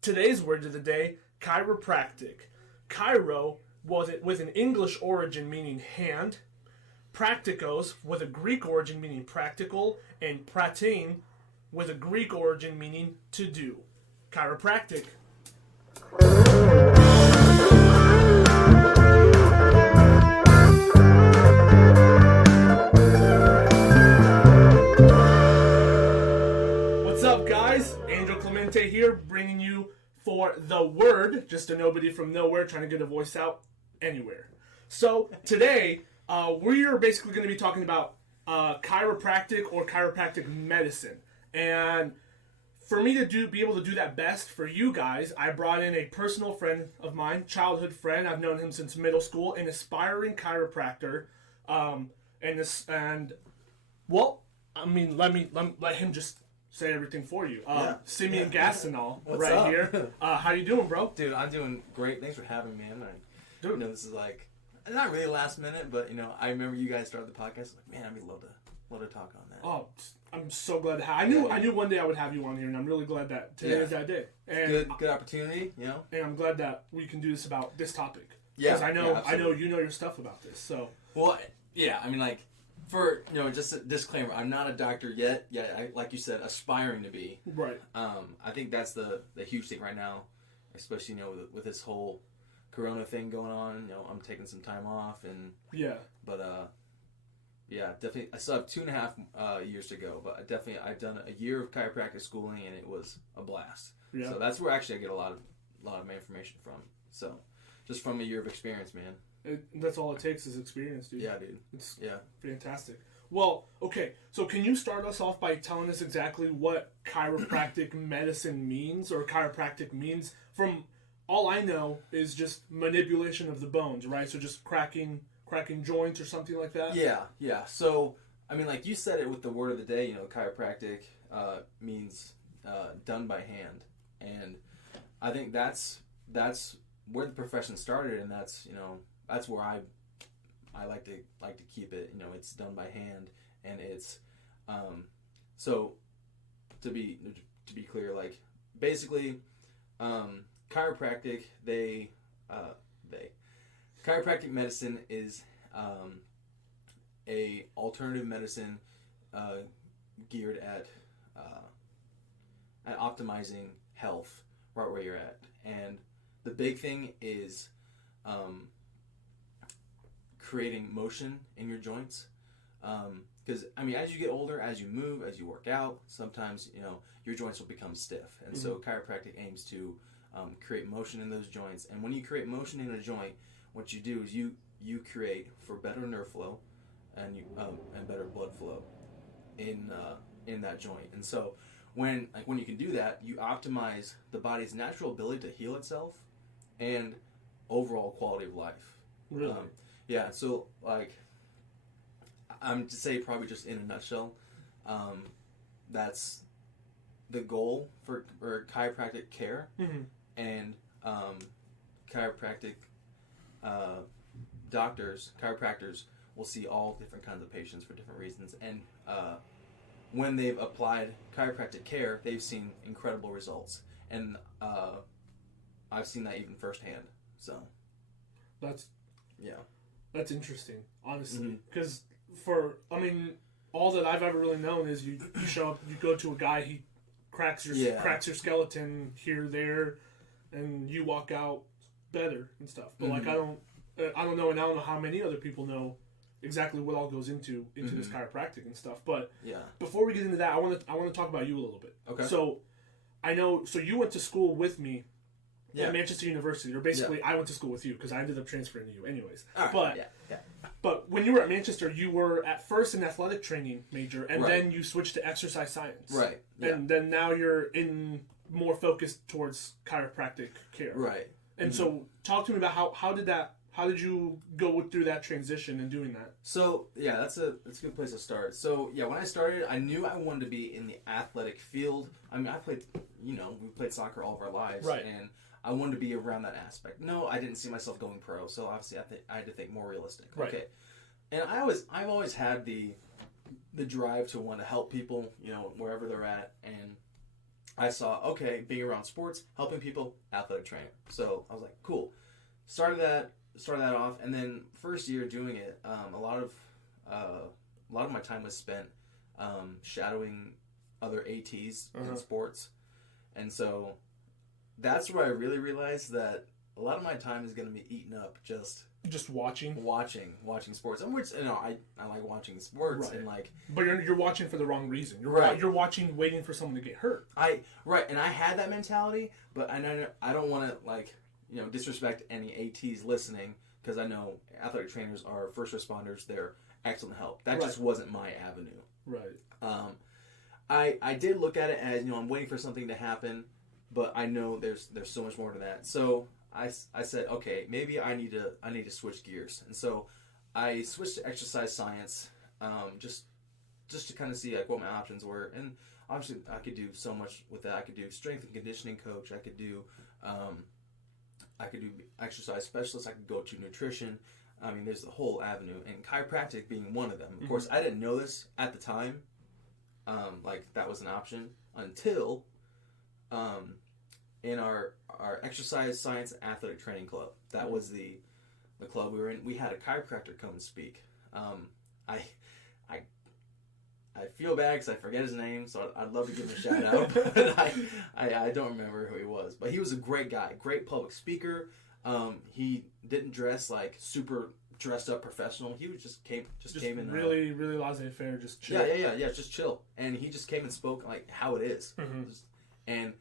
Today's word of the day, chiropractic. Chiro was it with an English origin meaning hand, practicos with a Greek origin meaning practical, and pratein with a Greek origin meaning to do. Chiropractic. What's up, guys? Anjel Clemente here, bringing you for the word, just a nobody from nowhere trying to get a voice out anywhere. So today, we are basically going to be talking about chiropractic or chiropractic medicine. And for me to be able to do that best for you guys, I brought in a personal friend of mine, childhood friend. I've known him since middle school, an aspiring chiropractor. Let him just say everything for you. Simmeon Gastineau, right up? Here. How you doing, bro? Dude, I'm doing great. Thanks for having me, man. Dude, this is like not really last minute, but I remember you guys started the podcast. Like, man, I'd be love to talk on that. Oh, I'm so glad to have. I knew one day I would have you on here, and I'm really glad that today is that day. And good opportunity, And I'm glad that we can do this about this topic. Yeah, because I know you know your stuff about this. So for just a disclaimer, I'm not a doctor yet. Yeah, like you said, aspiring to be. Right. I think that's the huge thing right now, especially with this whole Corona thing going on. I'm taking some time off definitely. I still have 2.5 years to go, but I've done a year of chiropractic schooling, and it was a blast. Yeah. So that's where actually I get a lot of my information from. So just from a year of experience, man. That's all it takes is experience, dude. Yeah, dude. It's fantastic. Well, okay, so can you start us off by telling us exactly what chiropractic medicine means, or chiropractic means? From all I know is just manipulation of the bones, right? So just cracking joints or something like that? Yeah. So, like you said it with the word of the day, chiropractic means done by hand. And I think that's where the profession started, and that's where I like to keep it. It's done by hand, and it's so to be clear, like basically chiropractic chiropractic medicine is a alternative medicine geared at optimizing health right where you're at, and the big thing is creating motion in your joints, because as you get older, as you move, as you work out, sometimes your joints will become stiff, and so chiropractic aims to create motion in those joints. And when you create motion in a joint, what you do is you create for better nerve flow and better blood flow in that joint. And so when you can do that, you optimize the body's natural ability to heal itself and overall quality of life. Really? So I'm to say, probably just in a nutshell, that's the goal for chiropractic care. And chiropractic chiropractors will see all different kinds of patients for different reasons, and when they've applied chiropractic care, they've seen incredible results, and I've seen that even firsthand. So that's interesting, honestly, because all that I've ever really known is you show up, you go to a guy, he cracks your skeleton here, there, and you walk out better and stuff. But I don't know, and I don't know how many other people know exactly what all goes into this chiropractic and stuff. But before we get into that, I want to talk about you a little bit. Okay. So I know. So you went to school with me at Manchester University, or basically I went to school with you because I ended up transferring to you, anyways. But when you were at Manchester, you were at first an athletic training major, and then you switched to exercise science. Right. And then now you're in more focused towards chiropractic care. Right. And so talk to me about how did you go through that transition and doing that? So that's a good place to start. So when I started, I knew I wanted to be in the athletic field. I played, we played soccer all of our lives, right? And I wanted to be around that aspect. No, I didn't see myself going pro, so obviously I had to think more realistic. Right. Okay. And I've always had the drive to want to help people, wherever they're at, and I saw, okay, being around sports, helping people, athletic trainer. So I was like, cool. Started that off, and then first year doing it, a lot of my time was spent shadowing other ATs in sports, and so that's where I really realized that a lot of my time is going to be eaten up just watching sports. And which, I like watching sports, and like, but you're watching for the wrong reason. You're watching waiting for someone to get hurt. And I had that mentality, but I don't want to like disrespect any ATs listening, because I know athletic trainers are first responders. They're excellent help. That just wasn't my avenue. Right. I did look at it as I'm waiting for something to happen, but I know there's so much more to that. So I said, okay, maybe I need to switch gears, and so I switched to exercise science, just to kind of see like what my options were. And obviously I could do so much with that. I could do strength and conditioning coach. I could do exercise specialist. I could go to nutrition. I mean, there's the whole avenue, and chiropractic being one of them. Of course, I didn't know this at the time, like that was an option until in our exercise science athletic training club. That was the club we were in. We had a chiropractor come and speak. I feel bad because I forget his name, so I'd love to give him a shout out, but I don't remember who he was. But he was a great guy, great public speaker. He didn't dress like super dressed up professional. He was just came in really laissez-faire, just chill. Yeah, just chill. And he just came and spoke like how it is. And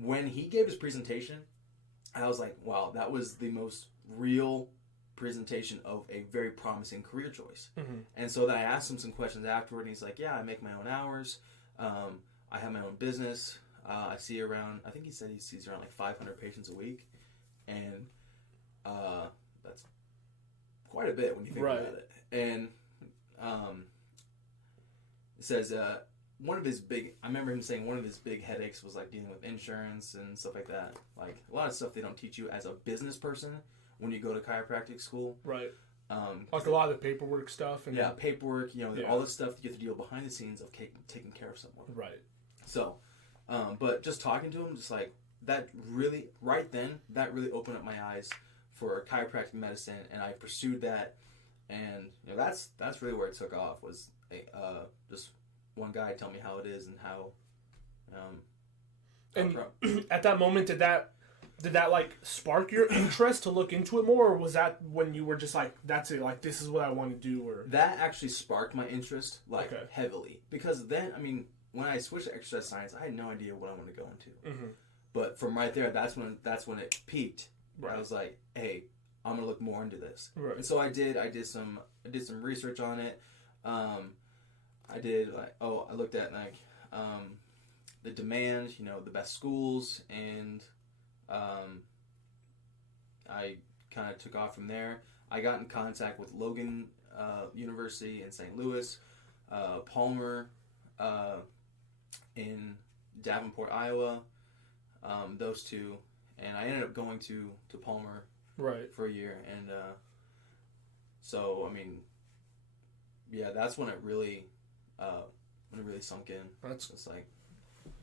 when he gave his presentation, I was like, wow, that was the most real presentation of a very promising career choice. And so then I asked him some questions afterward, and he's like, yeah, I make my own hours. I have my own business. I see around, I think he said he sees around like 500 patients a week. And that's quite a bit when you think about it. And it says I remember him saying one of his big headaches was like dealing with insurance and stuff like that. Like a lot of stuff they don't teach you as a business person when you go to chiropractic school. Right. Like a lot of the paperwork stuff. And paperwork, all this stuff that you have to deal behind the scenes of taking care of someone. Right. So, but just talking to him, just like that really, right then, that really opened up my eyes for chiropractic medicine, and I pursued that. And that's really where it took off, was just one guy tell me how it is and how. And at that moment, did that like spark your interest to look into it more, or was that when you were just like, that's it, like this is what I want to do? Or that actually sparked my interest heavily, because then when I switched to exercise science, I had no idea what I wanted to go into. But from right there, that's when it peaked. Right. I was like, hey, I'm gonna look more into this. Right. And so I did some research on it. I looked at the demand, the best schools, and I kind of took off from there. I got in contact with Logan University in St. Louis, Palmer in Davenport, Iowa, those two, and I ended up going to Palmer for a year, and so that's when it really sunk in. That's just like,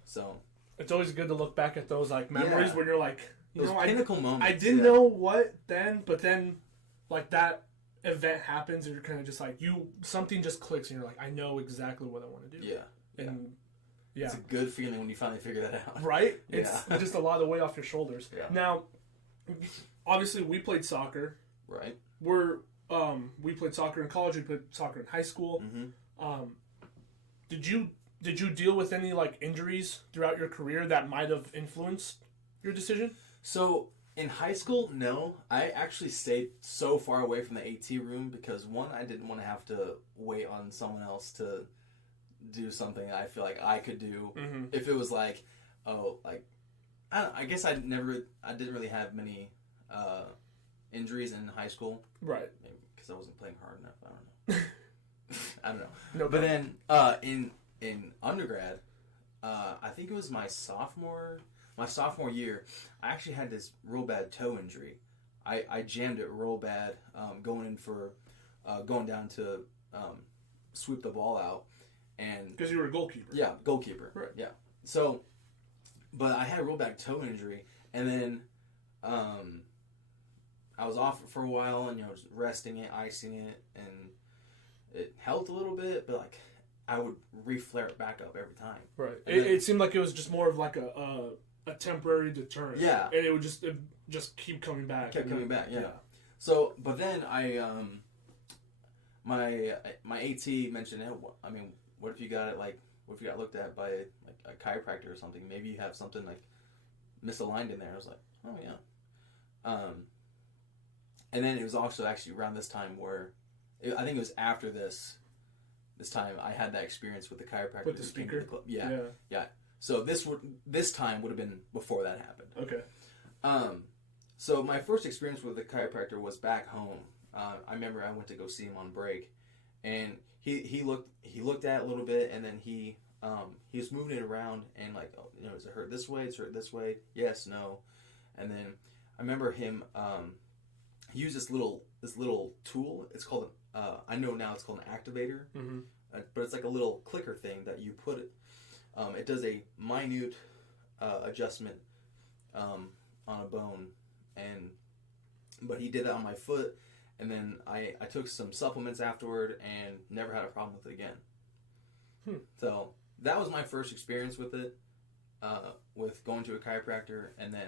so it's always good to look back at those like memories when you're like, those pinnacle moments. I didn't know what then, but then like that event happens, and you're kind of just like, something just clicks, and you're like, I know exactly what I want to do. And it's a good feeling when you finally figure that out. Right? It's just a lot of weight off your shoulders. Yeah. Now, obviously, we played soccer. Right. We played soccer in college. We played soccer in high school. Did you deal with any like injuries throughout your career that might have influenced your decision? So in high school, no. I actually stayed so far away from the AT room because, one, I didn't want to have to wait on someone else to do something I feel like I could do. If it was like, I guess I didn't really have many injuries in high school. Right. Maybe because I wasn't playing hard enough. I don't know. I don't know. No, but then in undergrad, I think it was my sophomore year, I actually had this real bad toe injury. I jammed it real bad going down to sweep the ball out. And because you were a goalkeeper. Yeah, goalkeeper. Right. Yeah. So but I had a real bad toe injury, and then I was off for a while, and just resting it, icing it, and it helped a little bit, but like I would re-flare it back up every time. Right. It seemed like it was just more of like a temporary deterrent. Yeah. And it would just keep coming back. Kept coming back. Yeah. So, but then I my AT mentioned, I mean, what if you got it like, what if you got looked at by like a chiropractor or something? Maybe you have something like misaligned in there. I was like, oh yeah. And then it was also actually around this time where, I think it was after this time I had that experience with the chiropractor. With the speaker? Yeah. So this time would have been before that happened. Okay. So my first experience with the chiropractor was back home. I remember I went to go see him on break, and he looked at it a little bit, and then he was moving it around and like, oh, does it hurt this way? Does it hurt this way? Yes, no. And then I remember him he used this little tool. It's called I know now it's called an activator, but it's like a little clicker thing that you put it. It does a minute adjustment on a bone, but he did that on my foot, and then I took some supplements afterward and never had a problem with it again. So that was my first experience with it, with going to a chiropractor, and then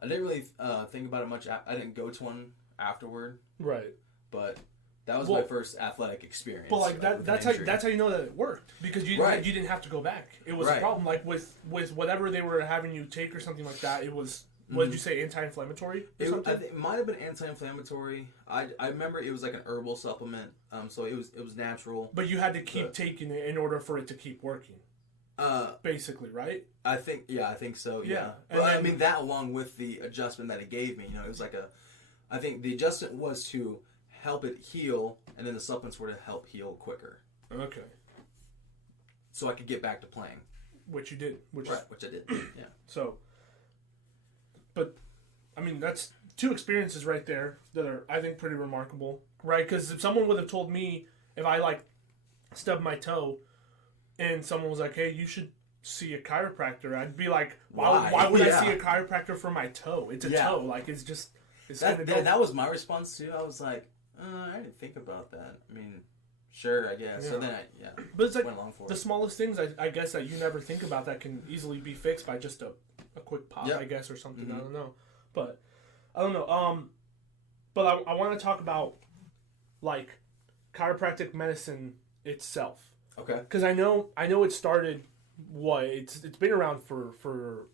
I didn't really think about it much. I didn't go to one afterward, right? But that was my first athletic experience. But like that's how you know that it worked, because you didn't have to go back. It was a problem like with whatever they were having you take or something like that. It was, what did you say, anti-inflammatory or something? It might have been anti-inflammatory. I remember it was like an herbal supplement, so it was natural. But you had to keep taking it in order for it to keep working. Basically, right? I think so. Yeah. And well, then, I mean that along with the adjustment that it gave me, it was like I think the adjustment was to help it heal, and then the supplements were to help heal quicker. Okay. So I could get back to playing. Which you did. Which I did. Yeah. So, but, I mean, that's two experiences right there that are, I think, pretty remarkable, right? Because if someone would have told me, if I, like, stubbed my toe, and someone was like, hey, you should see a chiropractor, I'd be like, why would I see a chiropractor for my toe? It's a toe. Like, it's just... That was my response, too. I was like, I didn't think about that. I mean, sure, I guess. Yeah. So then but it's like went along for the smallest things, I guess, that you never think about that can easily be fixed by just a quick pop, I guess, or something. I don't know. But, I don't know. But I want to talk about, like, chiropractic medicine itself. Okay. Because I know it started, it's been around for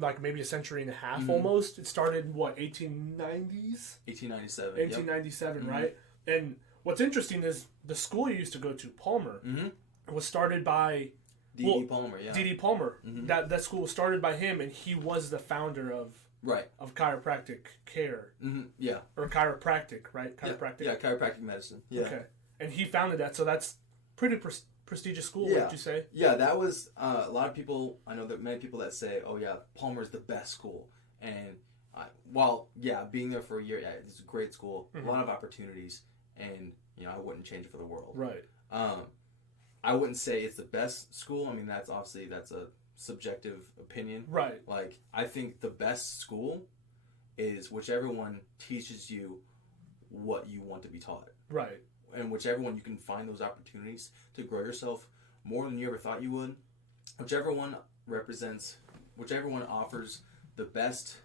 like maybe a century and a half almost. It started 1890s? 1897. 1897, right? And what's interesting is the school you used to go to, Palmer, was started by D.D. Palmer. Yeah. D.D. Palmer. That school was started by him, and he was the founder of chiropractic care. Yeah. Or chiropractic, right? Chiropractic. Yeah, chiropractic medicine. Yeah. Okay. And he founded that, so that's pretty prestigious school, would you say? Yeah, that was a lot of people. I know that many people that say, "Oh yeah, Palmer's the best school." And being there for a year, it's a great school, a lot of opportunities, and I wouldn't change it for the world. Right. I wouldn't say it's the best school. I mean, that's a subjective opinion. Right. Like, I think the best school is whichever one teaches you what you want to be taught. Right. And whichever one you can find those opportunities to grow yourself more than you ever thought you would. Whichever one offers the best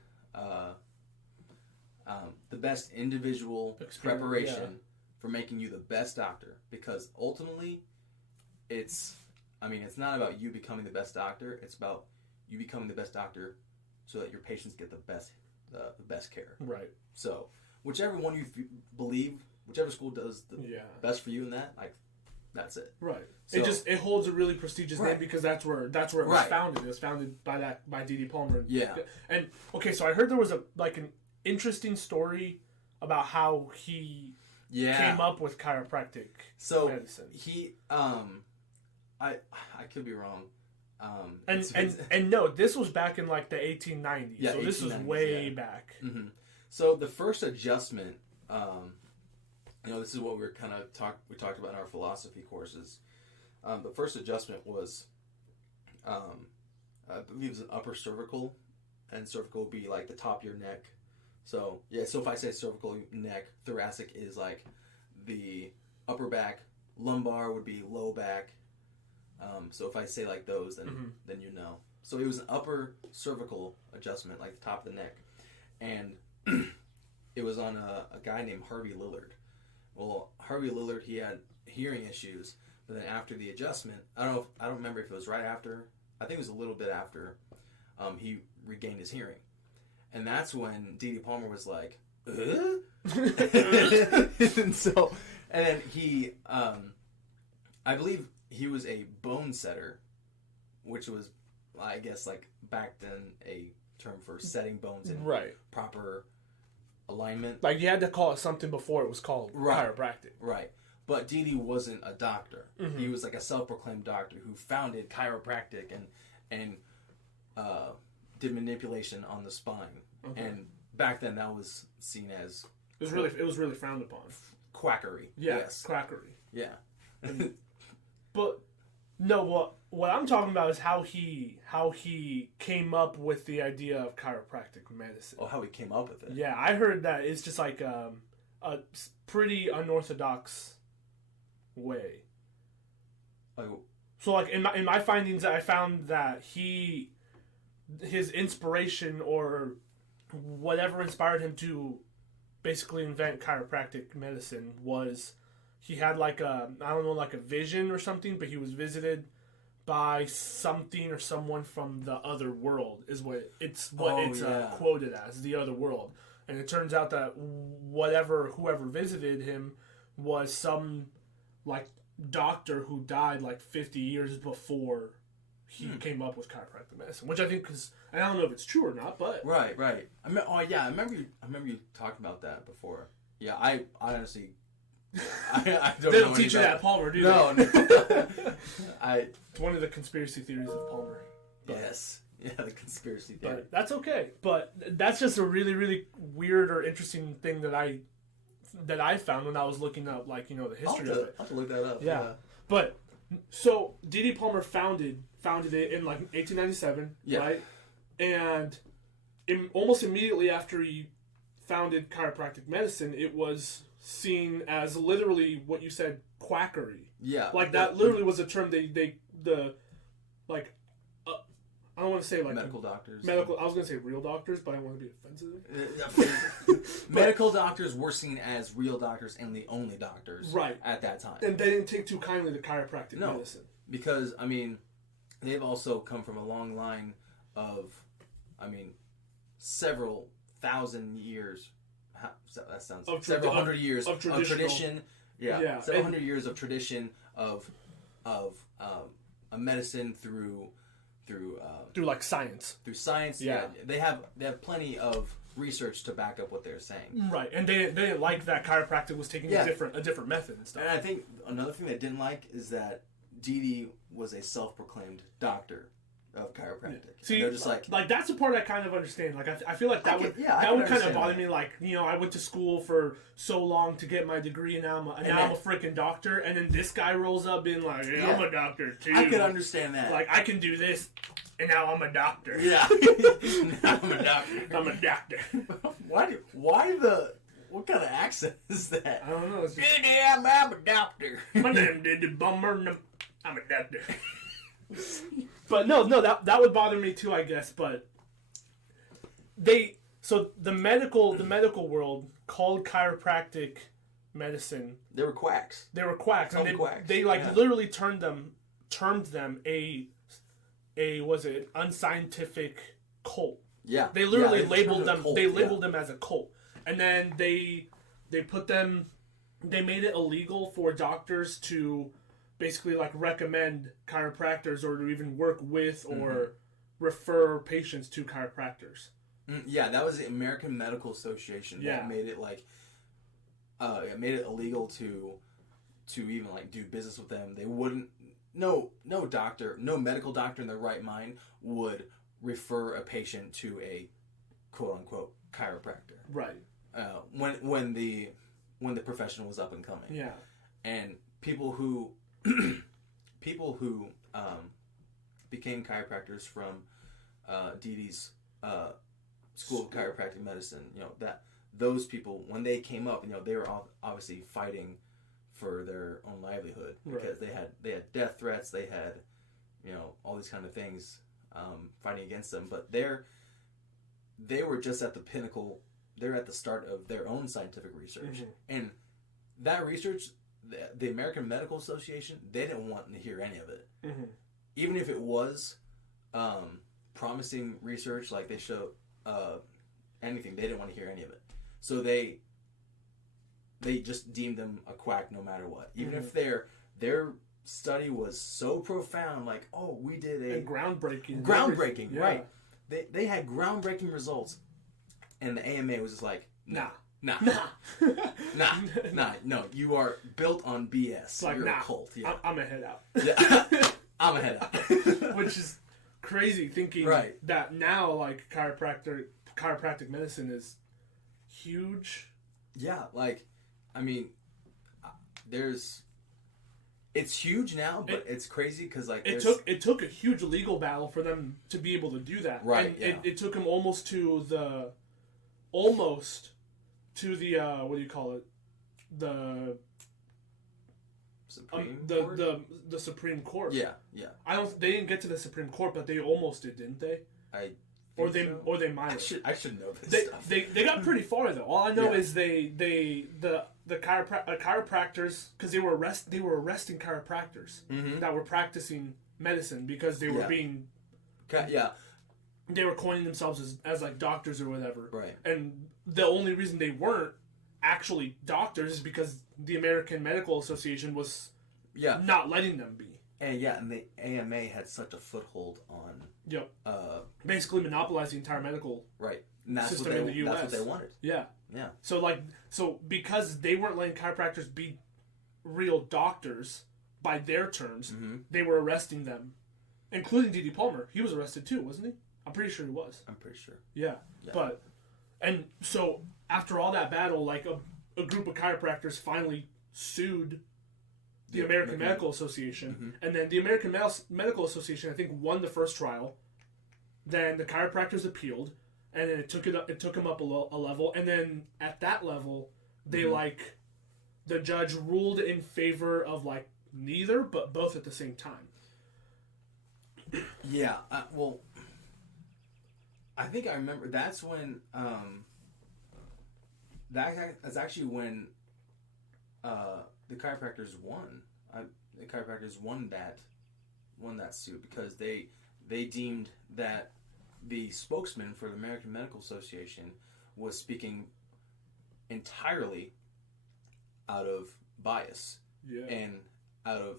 individual preparation for making you the best doctor. Because ultimately, it's not about you becoming the best doctor. It's about you becoming the best doctor so that your patients get the best care. Right. So whichever one you believe. Whichever school does the best for you in that, that's it. Right. So, it holds a really prestigious name because that's where it was founded. It was founded by D.D. Palmer. Yeah. And okay, so I heard there was an interesting story about how he came up with chiropractic medicine. He I could be wrong. And no, this was back in like the 1890s. Yeah, so this was way back. Mm-hmm. So the first adjustment. This is what we talked about in our philosophy courses. The first adjustment was I believe it's an upper cervical, and cervical would be like the top of your neck. So yeah, so if I say cervical, neck, thoracic is like the upper back, lumbar would be low back. So if I say like those, then you know. So it was an upper cervical adjustment, like the top of the neck, and it was on a guy named Harvey Lillard. Well, Harvey Lillard, he had hearing issues, but then after the adjustment, I don't remember if it was right after. I think it was a little bit after. He regained his hearing, and that's when D.D. Palmer was like, and then he, I believe he was a bone setter, which was, I guess, like back then a term for setting bones in proper alignment. Like you had to call it something before it was called chiropractic. Right. But D.D. wasn't a doctor. He was like a self-proclaimed doctor who founded chiropractic and did manipulation on the spine. And back then that was seen as it was really frowned upon. Quackery. Yeah, yes. Quackery. Yeah. But no, what I'm talking about is how he came up with the idea of chiropractic medicine. Oh, how he came up with it. Yeah, I heard that it's just like a pretty unorthodox way. So like in my findings, I found that his inspiration or whatever inspired him to basically invent chiropractic medicine was he had like a vision or something, but he was visited by something or someone from the other world is what it's quoted as, the other world. And it turns out that whoever visited him was some like doctor who died like 50 years before he came up with chiropractic medicine, which I think I don't know if it's true or not, but right. I remember you talking about that before. Yeah, I honestly, I don't. They don't teach you that at Palmer, do they? No. It's one of the conspiracy theories of Palmer. But, yes. Yeah, the conspiracy theory. But that's okay. But that's just a really, really weird or interesting thing that I found when I was looking up, like, the history of it. I'll have to look that up. Yeah. But so D.D. Palmer founded it in like 1897, right? And almost immediately after he founded chiropractic medicine, it was seen as literally what you said, quackery. Yeah. Like that literally was a term I don't want to say like medical doctors. I was going to say real doctors, but I don't want to be offensive. Medical doctors were seen as real doctors and the only doctors at that time. And they didn't take too kindly to chiropractic medicine. Because, they've also come from a long line of, several thousand years. That sounds... several hundred years of tradition. Yeah. Several hundred years of tradition of a medicine through like science. Through science, yeah. They have plenty of research to back up what they're saying. Right, and they didn't like that chiropractic was taking a different method and stuff. And I think another thing they didn't like is that D.D. was a self-proclaimed doctor of chiropractic. Yeah. See, they're just like that's the part I kind of understand. Like I feel like that would kind of bother me. Like I went to school for so long to get my degree, and now I'm a freaking doctor, and then this guy rolls up being like, I'm a doctor too. I could understand that. Like I can do this, and now I'm a doctor. Yeah, now I'm a doctor. I'm a doctor. What kind of accent is that? I don't know. I'm a doctor. My name did Bummer. I'm a doctor. But no, that would bother me too, I guess. But the medical world called chiropractic medicine. They were quacks. They were quacks, and quacks. They literally termed them a was it unscientific cult. Yeah, they literally labeled them. They labeled them as a cult, and then they made it illegal for doctors to basically like recommend chiropractors or to even work with or refer patients to chiropractors. Yeah, that was the American Medical Association that made it like it made it illegal to even like do business with them. They wouldn't no medical doctor in their right mind would refer a patient to a quote unquote chiropractor. Right. When the profession was up and coming. Yeah. And people who became chiropractors from Dee Dee's School of Chiropractic Medicine. You know, that those people, when they came up, you know, they were obviously fighting for their own livelihood because they had death threats, they had, you know, all these kind of things fighting against them. But they were just at the pinnacle. They're at the start of their own scientific research, and that research, the American Medical Association, they didn't want to hear any of it, even if it was promising research. Like they showed anything, they didn't want to hear any of it. So they just deemed them a quack no matter what, even if their study was so profound. Like, oh, we did and groundbreaking, yeah. Right? They had groundbreaking results, and the AMA was just like, nah. No, you are built on BS. Like, you're a cult. Yeah. I'm a head out. Yeah. I'm a head out. Which is crazy, thinking that now, like, chiropractic medicine is huge. Yeah, like, I mean, it's huge now, but it's crazy because, like, it took a huge legal battle for them to be able to do that. Right. And it took them almost to the what do you call it? The Supreme Court? the Supreme Court. Yeah. They didn't get to the Supreme Court, but they almost did, didn't they? Or they might have. I should know this stuff. They got pretty far though. All I know is the chiropractors, because they were arresting chiropractors that were practicing medicine because they were being they were coining themselves as like doctors or whatever. Right. And the only reason they weren't actually doctors is because the American Medical Association was not letting them be. And the AMA had such a foothold on basically monopolize the entire medical system in the U.S. That's what they wanted. Yeah. So because they weren't letting chiropractors be real doctors by their terms, they were arresting them, including D.D. Palmer. He was arrested too, wasn't he? I'm pretty sure he was. I'm pretty sure. Yeah. And so after all that battle, like a group of chiropractors finally sued the American Medical Association, and then the American Medical Association, I think, won the first trial. Then the chiropractors appealed, and then it took them up a level, and then at that level, they the judge ruled in favor of like neither, but both at the same time. Yeah. Well, I think I remember. That's when. That's actually when. The chiropractors won. The chiropractors won that suit because they deemed that the spokesman for the American Medical Association was speaking entirely out of bias and out of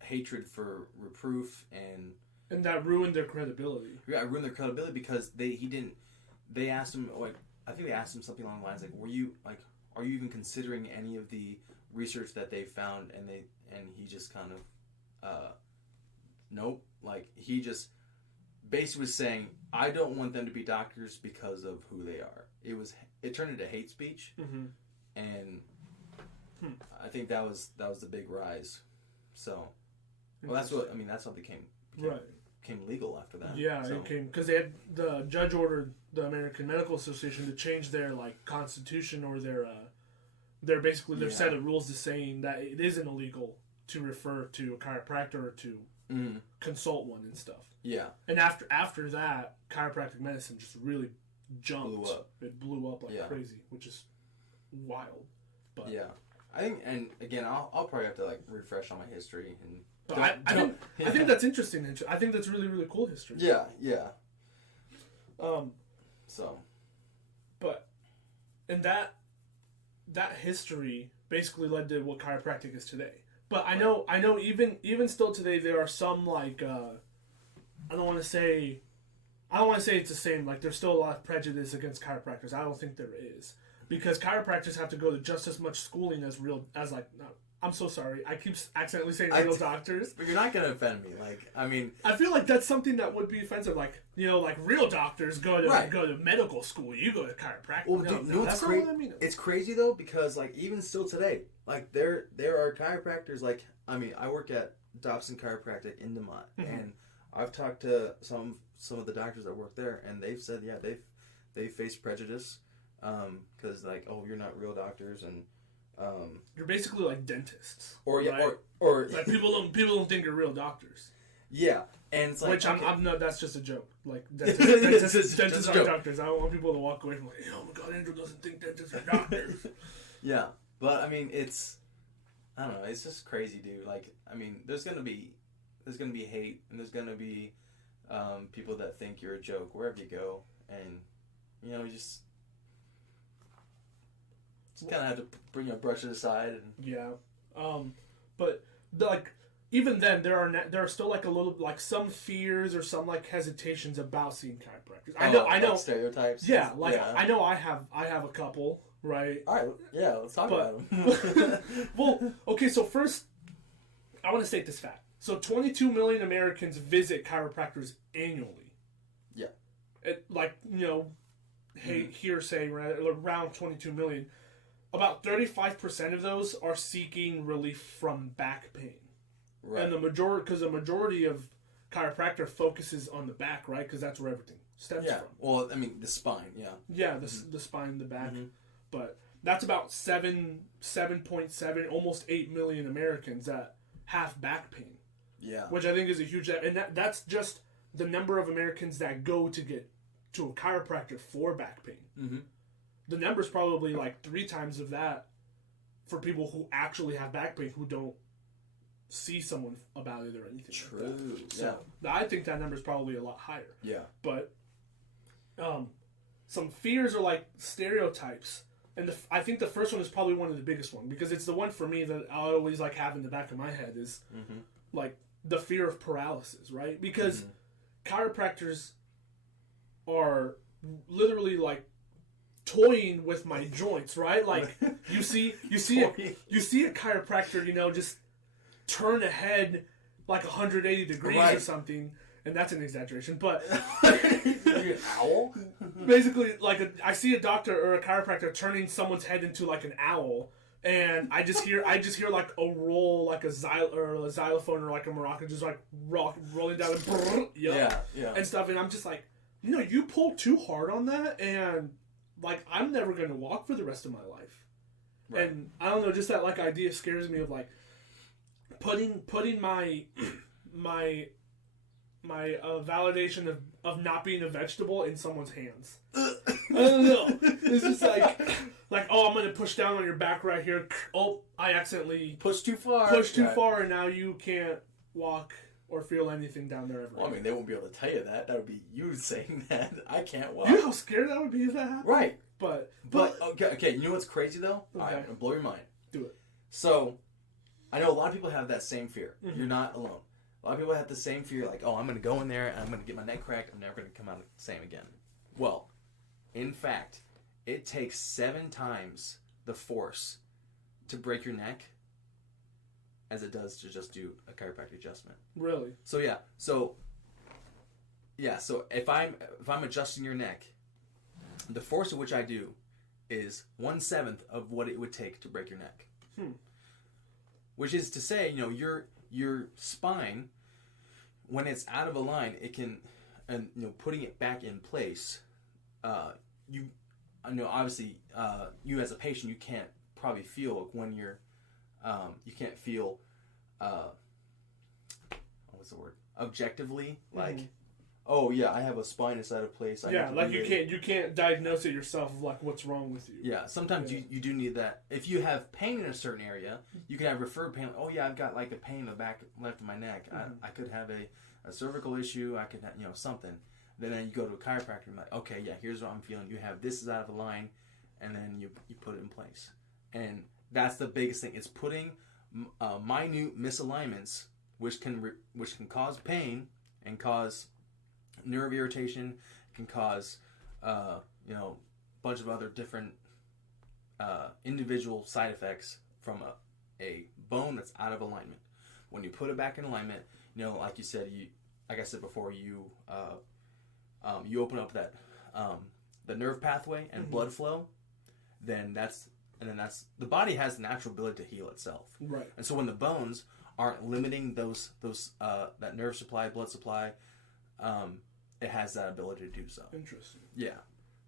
hatred for reproof, and that ruined their credibility. Yeah, it ruined their credibility because they asked him, like, I think they asked him something along the lines like, are you even considering any of the research that they found? And he just kind of nope. Like, he just basically was saying, I don't want them to be doctors because of who they are. It turned into hate speech, and I think that was the big rise. So, well, that's how they became legal after that. Yeah, so. It came because the judge ordered the American Medical Association to change their like constitution or their set of rules to saying that it isn't illegal to refer to a chiropractor or to consult one and stuff. Yeah. And after that, chiropractic medicine just really jumped. It blew up like crazy, which is wild. But yeah, I think, and again, I'll probably have to like refresh on my history and. But I think that's interesting. I think that's really, really cool history. Yeah. And that history basically led to what chiropractic is today. But I know even still today there are some like I don't want to say it's the same. Like there's still a lot of prejudice against chiropractors. I don't think there is, because chiropractors have to go to just as much schooling as I'm so sorry. I keep accidentally saying real doctors. But you're not going to offend me. Like, I mean, I feel like that's something that would be offensive. Like, like real doctors go to medical school. You go to chiropractic. Well, that's not what I mean. It's crazy though, because like even still today, like there are chiropractors. Like, I mean, I work at Dobson Chiropractic in DeMont, Mm-hmm. and I've talked to some of the doctors that work there, and they've said, yeah, they've faced prejudice, because like, oh, you're not real doctors, and you're basically like dentists, or yeah, right? or like people don't think you're real doctors. Yeah, and it's like, which okay. I'm not. That's just a joke. Like It's dentists just a are joke. doctors. I don't want people to walk away from like, oh my god, Andrew doesn't think dentists are doctors. Yeah, but I mean, I don't know. It's just crazy, dude. Like, I mean, there's gonna be hate, and there's gonna be people that think you're a joke wherever you go, and you know, you just kind of have to bring your brush it aside. And yeah, but like even then, there are still like a little like some fears or some like hesitations about seeing chiropractors. I know. Like stereotypes. Yeah, like yeah. I know I have a couple, right? All right, yeah, let's talk about them. Well, okay, so first, I want to state this fact. So 22 million Americans visit chiropractors annually. Yeah. Like, you know, hearsay, right, around 22 million. About 35% of those are seeking relief from back pain. Right. And the majority of chiropractor focuses on the back, right? Because that's where everything stems from. Well, I mean, the spine, yeah. Yeah, the spine, the back. Mm-hmm. But that's about 7.7, almost 8 million Americans that have back pain. Yeah. Which I think is a huge... And that's just the number of Americans that go to get to a chiropractor for back pain. Mm-hmm. The number's probably like 3 times of that for people who actually have back pain who don't see someone about it or anything. True. Like that. So I think that number's probably a lot higher. Yeah. But some fears are like stereotypes. And I think the first one is probably one of the biggest ones because it's the one for me that I always like have in the back of my head is like the fear of paralysis, right? Because chiropractors are literally like toying with my joints, right? Like you see a chiropractor, you know, just turn a head like 180 degrees or something, and that's an exaggeration, but an owl. Basically, like I see a doctor or a chiropractor turning someone's head into like an owl, and I just hear like a roll, like a xylophone or like a maraca, just like rolling down and stuff, and I'm just like, you know, you pull too hard on that, and like I'm never gonna walk for the rest of my life, and I don't know, just that like idea scares me of like putting my validation of not being a vegetable in someone's hands. I don't know. It's just like oh, I'm gonna push down on your back right here. Oh, I accidentally pushed too far, and now you can't walk or feel anything down there ever. Well, I mean, they won't be able to tell you that. That would be you saying that. I can't walk. You know how scared that would be if that happened? Right. But okay. You know what's crazy though? Okay. All right, I'm gonna blow your mind. Do it. So, I know a lot of people have that same fear. Mm-hmm. You're not alone. A lot of people have the same fear, like, oh, I'm going to go in there and I'm going to get my neck cracked. I'm never going to come out the same again. Well, in fact, it takes 7 times the force to break your neck as it does to just do a chiropractic adjustment. Really? So yeah. So if I'm adjusting your neck, the force of which I do is 1/7 of what it would take to break your neck. Which is to say, you know, your spine, when it's out of a line, it can, and you know, putting it back in place, you obviously, you as a patient, you can't probably feel when you're, you can't feel, what's the word? Objectively, like, oh yeah, I have a spine inside of place. You can't diagnose it yourself of like what's wrong with you. Yeah, sometimes you do need that. If you have pain in a certain area, you can have referred pain. Oh yeah, I've got like a pain in the back left of my neck. I could have a cervical issue. I could have, you know, something. Then you go to a chiropractor and like, okay, yeah, here's what I'm feeling. You have this is out of the line, and then you put it in place. And that's the biggest thing. It's putting minute misalignments, which can cause pain and cause nerve irritation, can cause a bunch of other different individual side effects from a bone that's out of alignment. When you put it back in alignment, you know, like you said, like I said before, you open up that the nerve pathway and blood flow, then that's the body has the natural ability to heal itself. Right. And so when the bones aren't limiting those that nerve supply, blood supply, it has that ability to do so. Interesting. Yeah.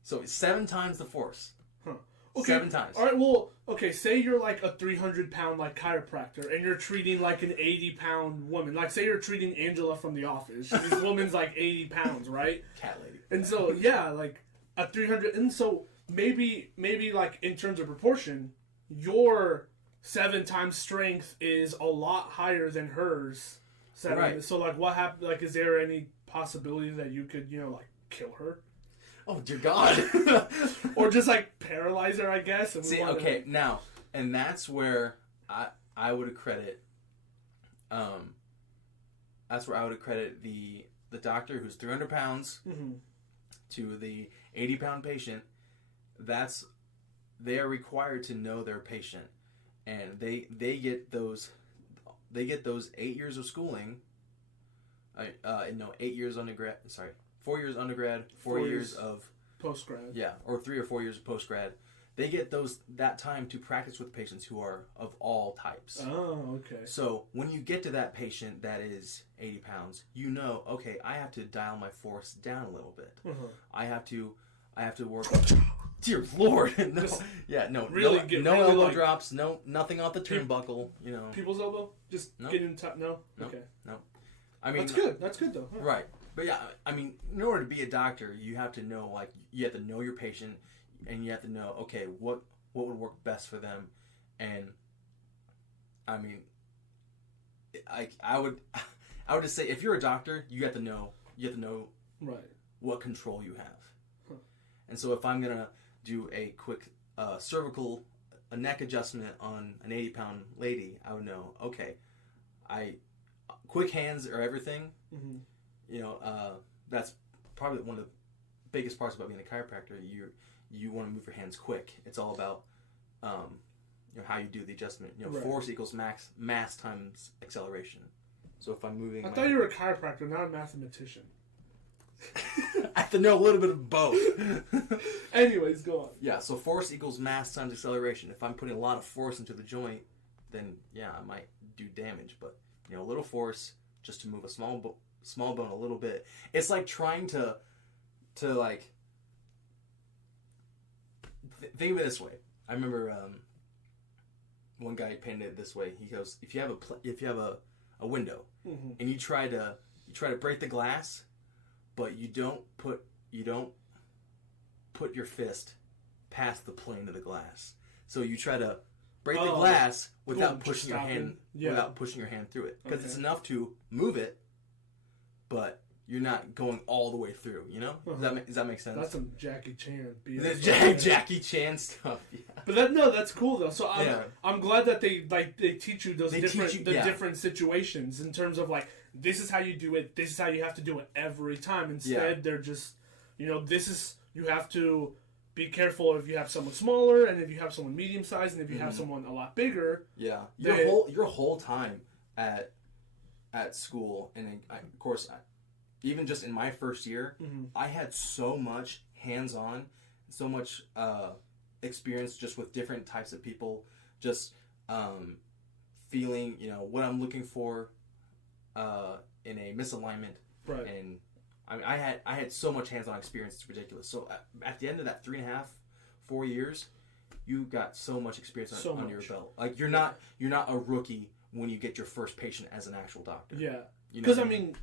So it's 7 times the force. Huh. Okay. 7 times. All right. Well, okay. Say you're like a 300-pound like chiropractor, and you're treating like an 80-pound woman. Like, say you're treating Angela from The Office. This woman's like 80 pounds, right? Cat lady. And so yeah, like a 300. And so maybe like in terms of proportion, your 7 times strength is a lot higher than hers. 7. Right. So like, what happened? Like, is there any possibility that you could, like, kill her? Oh dear God! Or just like paralyze her, I guess. And See, okay, now, and that's where I would accredit. That's where I would accredit the doctor who's 300 pounds to the 80-pound patient. They are required to know their patient, and they get those 8 years of schooling. 8 years undergrad. Sorry. 4 years undergrad, 4 years of postgrad. Yeah, or 3 or 4 years of postgrad. They get that time to practice with patients who are of all types. Oh, okay. So when you get to that patient that is 80 pounds, you know, okay, I have to dial my force down a little bit. I have to work. Dear Lord, no, really elbow drops, nothing off the turnbuckle. You know, people's elbow, just get in top. No, okay, no. I mean, that's good. That's good though. Right. But yeah, I mean, in order to be a doctor, you have to know, like, you have to know your patient, and you have to know, okay, what would work best for them, and I mean, I would just say, if you're a doctor, you have to know right what control you have, and so if I'm gonna do a quick a neck adjustment on an 80-pound lady, I would know, okay, quick hands are everything. You know, that's probably one of the biggest parts about being a chiropractor. You want to move your hands quick. It's all about how you do the adjustment. Right. Force equals mass times acceleration. So if I'm moving, I thought you were a chiropractor, not a mathematician. I have to know a little bit of both. Anyways, go on. Yeah, so force equals mass times acceleration. If I'm putting a lot of force into the joint, then yeah, I might do damage. But a little force just to move a small bone a little bit. It's like trying to like think of it this way. I remember one guy painted it this way. He goes, if you have a window and you try to break the glass, but you don't put your fist past the plane of the glass. So you try to break the glass without pushing your hand through it, because it's enough to move it, but you're not going all the way through. Does that make sense? That's some Jackie Chan. Jackie Chan stuff. Yeah. But that's cool though. So I'm glad that they teach you those different situations in terms of like, this is how you do it. This is how you have to do it every time. Instead, they're just this is, you have to be careful if you have someone smaller, and if you have someone medium sized, and if you have someone a lot bigger. Yeah, your whole time at school, and of course, even just in my first year, I had so much hands-on, so much experience just with different types of people, just feeling what I'm looking for in a misalignment, right? And I had so much hands-on experience, it's ridiculous. So at the end of that 3.5, 4 years, you got so much experience under your belt. Like you're not a rookie when you get your first patient as an actual doctor. Yeah, because I mean,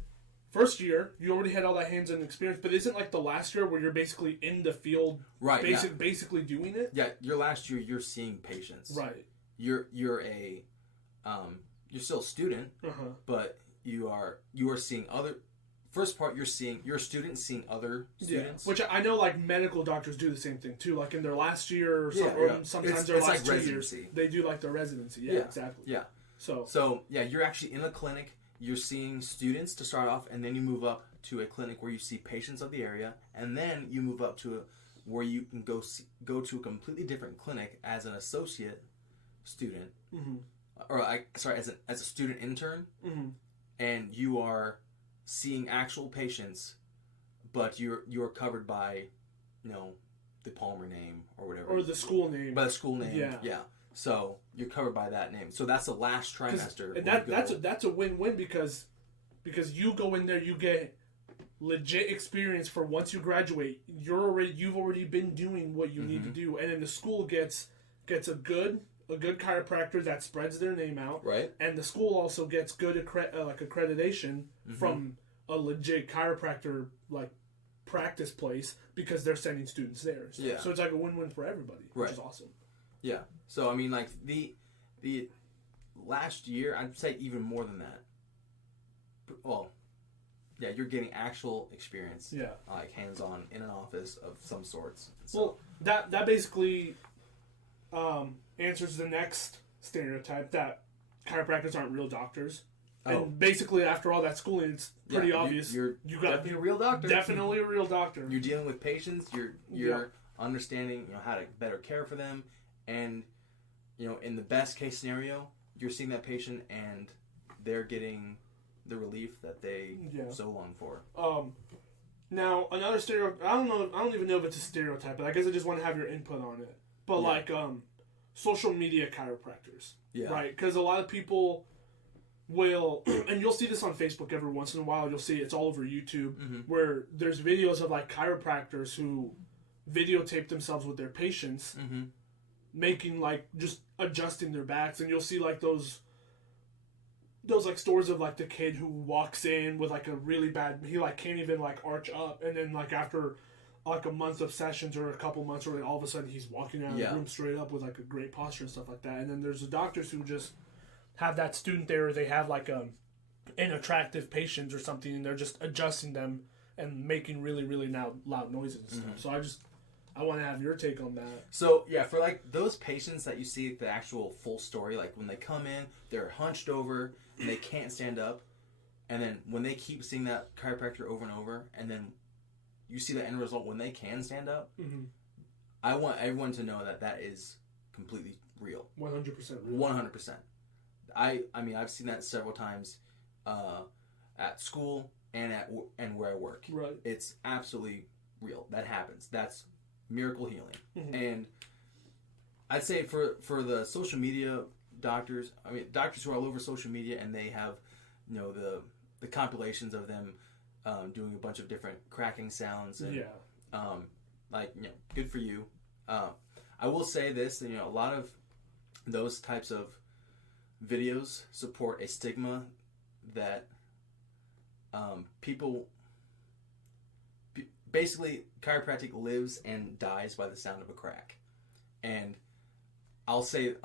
first year you already had all that hands-on experience, but isn't like the last year where you're basically in the field, right? Basically doing it. Yeah, your last year you're seeing patients. Right. You're still a student, but you are seeing other. First part, you're a student seeing other students. Yeah. Which I know, like, medical doctors do the same thing, too. Like, in their last year, or sometimes their last 2 years, they do, like, their residency. Yeah, exactly. Yeah. So, you're actually in a clinic, you're seeing students to start off, and then you move up to a clinic where you see patients of the area, and then you move up to where you can go to a completely different clinic as an associate student. As a student intern, and you are seeing actual patients, but you're covered by, the Palmer name or whatever, or the school name. By the school name, yeah. So you're covered by that name. So that's the last trimester. And that's a win-win because you go in there, you get legit experience for once you graduate. You've already been doing what you need to do, and then the school gets a good chiropractor that spreads their name out, right? And the school also gets good accreditation from a legit chiropractor like practice place because they're sending students there. So it's like a win-win for everybody, which is awesome. Yeah. So I mean, like the last year, I'd say even more than that. Well, yeah, you're getting actual experience. Yeah. Like hands-on in an office of some sorts. So, well, that basically answers the next stereotype that chiropractors aren't real doctors. And basically, after all that schooling, it's pretty obvious. You got definitely a real doctor. Definitely a real doctor. You're dealing with patients. You're understanding, how to better care for them, and in the best case scenario, you're seeing that patient and they're getting the relief that they so long for. Now another stereotype. I don't even know if it's a stereotype, but I guess I just want to have your input on it. But social media chiropractors, right? Because a lot of people will, and you'll see this on Facebook every once in a while. You'll see it's all over YouTube where there's videos of like chiropractors who videotape themselves with their patients, making like just adjusting their backs, and you'll see like those like stories of like the kid who walks in with like a really bad, he like can't even like arch up, and then like after like a month of sessions or a couple months, or like all of a sudden he's walking out of the room straight up with like a great posture and stuff like that. And then there's the doctors who just have that student there, or they have like an attractive patient or something, and they're just adjusting them and making really, really loud noises and stuff. So I want to have your take on that. So, yeah, for like those patients that you see the actual full story, like when they come in, they're hunched over and they can't stand up. And then when they keep seeing that chiropractor over and over, and then you see the end result when they can stand up, I want everyone to know that is completely real. 100% real. 100%. I mean, I've seen that several times at school and where I work. Right. It's absolutely real. That happens. That's miracle healing. And I'd say for the social media doctors, I mean doctors who are all over social media, and they have the compilations of them doing a bunch of different cracking sounds, and good for you. I will say this, a lot of those types of videos support a stigma that people basically, chiropractic lives and dies by the sound of a crack. And I'll say,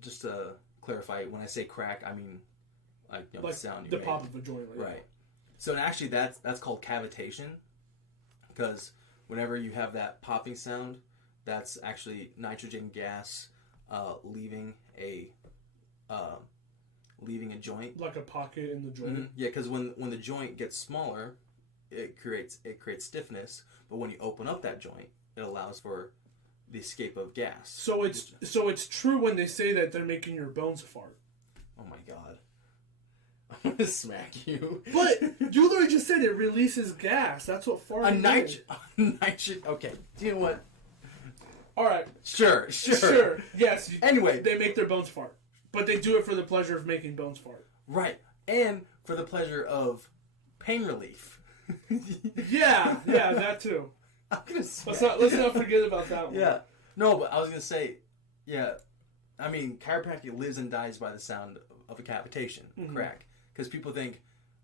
just to clarify, when I say crack, I mean, the sound you the make. pop of a joint. Right. So actually, that's called cavitation, because whenever you have that popping sound, that's actually nitrogen gas leaving a joint. Like a pocket in the joint? Yeah, because when the joint gets smaller, it creates stiffness, but when you open up that joint, it allows for the escape of gas. So it's true when they say that they're making your bones fart. Oh my god. I'm gonna smack you. But you literally just said it releases gas. That's what farting is. Nitrogen. Okay. Do you know what? All right. Sure. Yes. Anyway, they make their bones fart, but they do it for the pleasure of making bones fart. Right, and for the pleasure of pain relief. yeah, that too. I'm gonna let's not forget about that one. Yeah, no, but I was gonna say, I mean, chiropractic lives and dies by the sound of a cavitation, crack, because people think,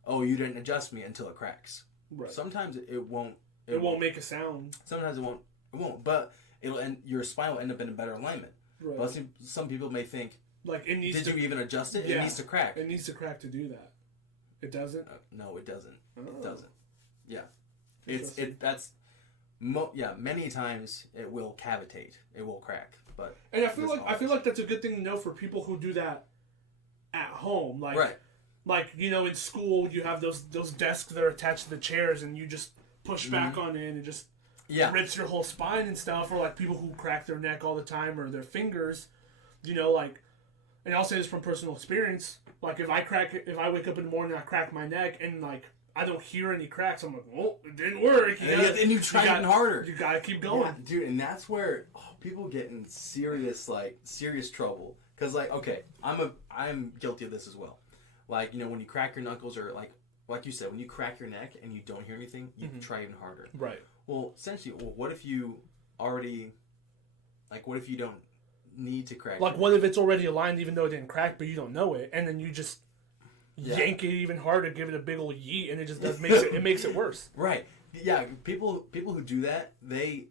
oh, you didn't adjust me until it cracks. Right. Sometimes it won't. It won't make a sound. Sometimes it won't. But your spine will end up in a better alignment. Right. But some people may think, like, it needs. Did you even adjust it? Yeah. It needs to crack. It needs to crack to do that. It doesn't. No, it doesn't. Oh. It doesn't. Yeah, many times it will cavitate. It will crack, but I feel like that's a good thing to know for people who do that at home. Like, right. Like, in school you have those desks that are attached to the chairs, and you just push back on it, and it just rips your whole spine and stuff. Or like people who crack their neck all the time, or their fingers, like. And I'll say this from personal experience. Like, if I wake up in the morning and I crack my neck, and like I don't hear any cracks, I'm like, well, it didn't work. And you try even harder. You gotta keep going. Yeah, dude, and that's where, oh people get in serious trouble because okay, I'm guilty of this as well. Like, when you crack your knuckles or like you said, when you crack your neck and you don't hear anything, you try even harder. Right. Well, essentially, what if you already, what if you don't need to crack? Like, what if it's already aligned even though it didn't crack, but you don't know it, and then you just yank it even harder, give it a big old yeet, and it just makes it worse. Right. Yeah. People who do that, they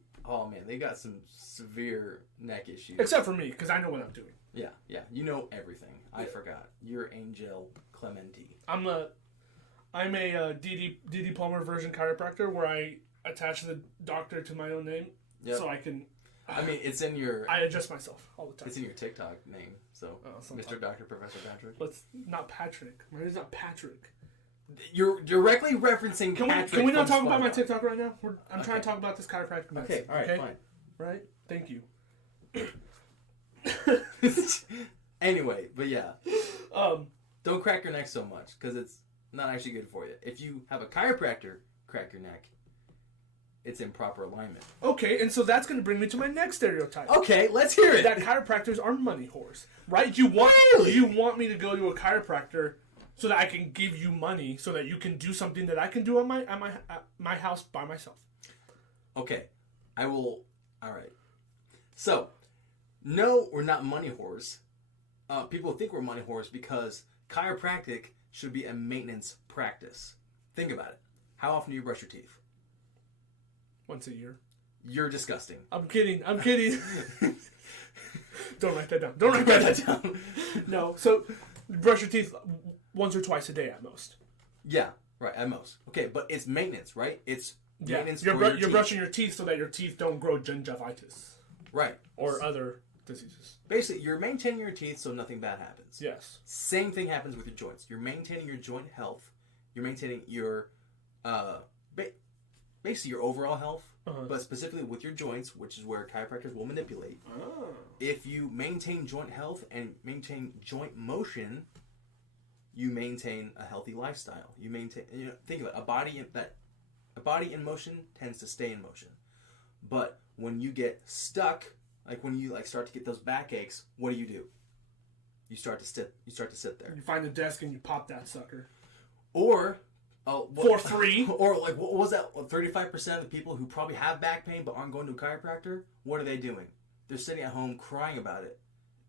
got some severe neck issues. Except for me, because I know what I'm doing. Yeah. You know everything. I forgot. You're Anjel Clemente. I'm a DD Palmer version chiropractor where I attach the doctor to my own name, so I can. I mean, it's in your. I adjust myself all the time. It's in your TikTok name, so Mr. Dr. Professor Patrick. Let's not Patrick. My name's not Patrick. You're directly referencing Patrick. Can we not talk about my TikTok right now? I'm trying to talk about this chiropractic medicine. Okay, all right, fine. Right? Thank you. Anyway, but yeah. Don't crack your neck so much, because it's not actually good for you. If you have a chiropractor crack your neck, it's in proper alignment. Okay, and so that's going to bring me to my next stereotype. Okay, let's hear it. That chiropractors are money whores, right? You want me to go to a chiropractor so that I can give you money, so that you can do something that I can do at my house by myself. Okay, I will. All right. So, no, we're not money whores. People think we're money whores because chiropractic should be a maintenance practice. Think about it. How often do you brush your teeth? Once a year. You're disgusting. I'm kidding. Don't write that down. No, so brush your teeth once or twice a day at most. Yeah, right, at most. Okay, but it's maintenance, right? It's maintenance you're brushing your teeth so that your teeth don't grow gingivitis. Right. Or other diseases. Basically, you're maintaining your teeth so nothing bad happens. Yes. Same thing happens with your joints. You're maintaining your joint health. You're maintaining your, basically your overall health, but specifically with your joints, which is where chiropractors will manipulate. Oh. If you maintain joint health and maintain joint motion, you maintain a healthy lifestyle. You maintain, think of it, a body in motion tends to stay in motion. But when you get stuck, like when you start to get those backaches, what do? You start to sit there. You find a desk and you pop that sucker. Or for free. Or what was that? 35% of the people who probably have back pain but aren't going to a chiropractor, what are they doing? They're sitting at home crying about it,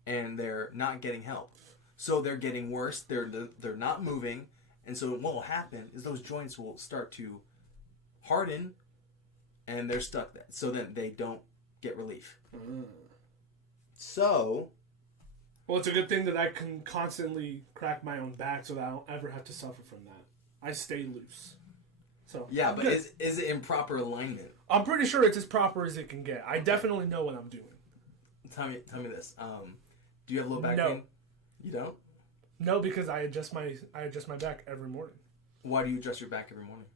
and they're not getting help. So they're getting worse. They're not moving, and so what will happen is those joints will start to harden, and they're stuck there. So then they don't get relief. So, well, it's a good thing that I can constantly crack my own back so that I don't ever have to suffer from that. I stay loose. So yeah, but is it in proper alignment? I'm pretty sure it's as proper as it can get. I definitely know what I'm doing. Tell me this. Do you have low back pain? You don't? No, because I adjust my back every morning. Why do you adjust your back every morning?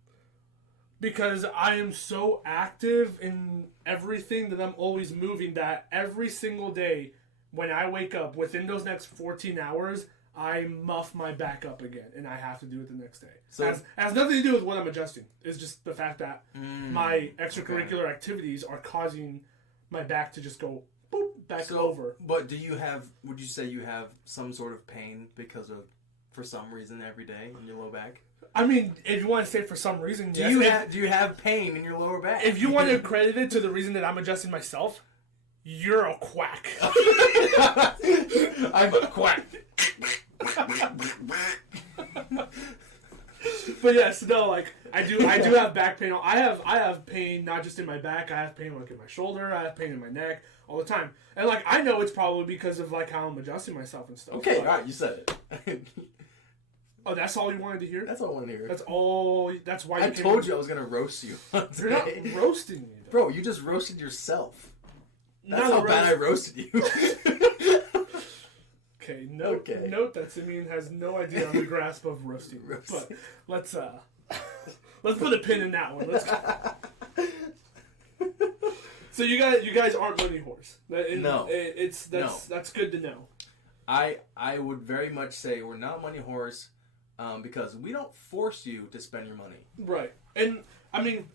Because I am so active in everything that I'm always moving that every single day when I wake up, within those next 14 hours, I muff my back up again, and I have to do it the next day. So it has nothing to do with what I'm adjusting. It's just the fact that my extracurricular activities are causing my back to just go boop, back over. But would you say you have some sort of pain for some reason every day in your low back? I mean, if you want to say for some reason, do you have pain in your lower back? If you want to credit it to the reason that I'm adjusting myself, you're a quack. I'm a quack. But yes, no, I do have back pain. I have pain not just in my back. I have pain in my shoulder. I have pain in my neck all the time. And I know it's probably because of how I'm adjusting myself and stuff. Okay, all right, you said it. Oh, that's all you wanted to hear? That's all I wanted to hear. That's all. That's why I told you I was going to roast you. You're not roasting me, though. Bro, you just roasted yourself. That's how bad I roasted you. Okay, note that Simmeon has no idea on the grasp of roasting. But let's put a pin in that one. So you guys aren't money whores. No. That's good to know. I would very much say we're not money whores. Because we don't force you to spend your money. Right. And, I mean,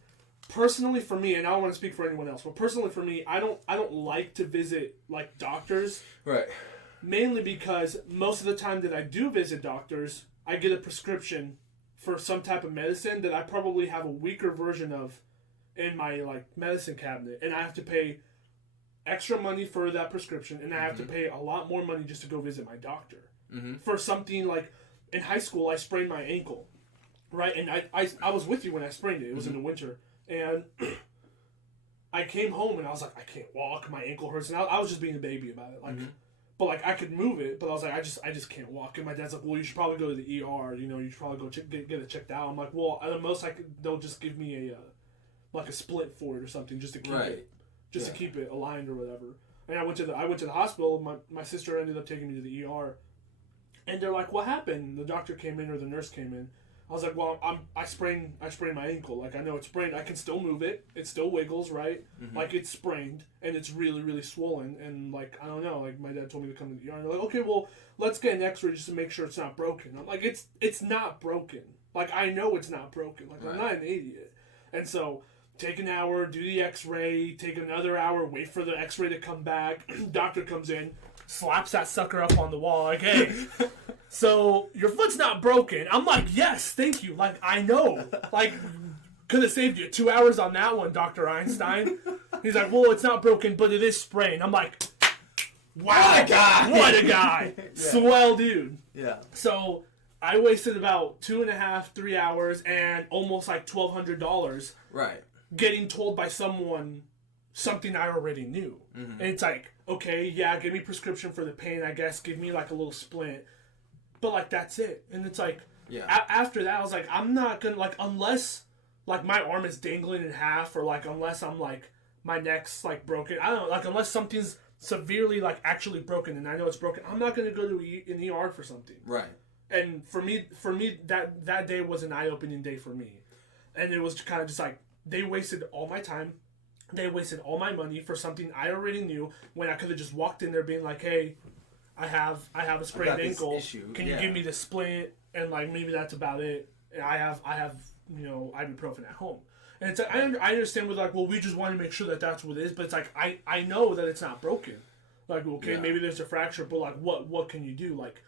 personally for me, and I don't want to speak for anyone else, but personally for me, I don't like to visit like doctors. Right. Mainly because most of the time that I do visit doctors, I get a prescription for some type of medicine that I probably have a weaker version of in my like medicine cabinet, and I have to pay extra money for that prescription, and I have to pay a lot more money just to go visit my doctor for something like in high school I sprained my ankle, right? And I was with you when I sprained it. It was in the winter, and I came home and I was like, I can't walk, my ankle hurts, and I was just being a baby about it, like. But like I could move it, but I was like, I just can't walk. And my dad's like, well, you should probably go to the ER. You know, you should probably go get it checked out. I'm like, well, at the most they'll just give me a like a splint for it or something just to keep it, to keep it aligned or whatever. And I went to the hospital. My sister ended up taking me to the ER, and they're like, what happened? The doctor came in or the nurse came in. I was like, well, I sprained my ankle. Like, I know it's sprained. I can still move it. It still wiggles, right? Like, it's sprained, and it's really, really swollen. And, like, I don't know. Like, my dad told me to come to the ER. And they're like, okay, well, let's get an x-ray just to make sure it's not broken. I'm like, it's not broken. Like, I know it's not broken. Like, I'm not an idiot. And so, take an hour, do the x-ray, take another hour, wait for the x-ray to come back. Doctor comes in, slaps that sucker up on the wall, like, hey... So, your foot's not broken. I'm like, yes, thank you. Like, I know. Like, could have saved you 2 hours on that one, Dr. Einstein. He's like, well, it's not broken, but it is sprained. I'm like, wow. What a guy. What a guy. Swell dude. Yeah. So, I wasted about 2.5, 3 hours and almost like $1,200. Right. Getting told by someone something I already knew. And it's like, okay, yeah, give me prescription for the pain, I guess. Give me like a little splint. But, like, that's it. And it's like, after that, I was like, I'm not going to, like, unless, like, my arm is dangling in half or, like, unless I'm, like, my neck's, like, broken. I don't know. Like, unless something's severely, like, actually broken and I know it's broken, I'm not going to go to an ER for something. Right. And for me, that day was an eye-opening day for me. And it was kind of just like, they wasted all my time. They wasted all my money for something I already knew when I could have just walked in there being like, hey... I have a sprained ankle. Can you give me the splint? And like maybe that's about it. And I have you know ibuprofen at home. And it's like, I understand with like, well, we just want to make sure that that's what it is. But it's like I know that it's not broken. Like, okay, maybe there's a fracture, but like what can you do? Like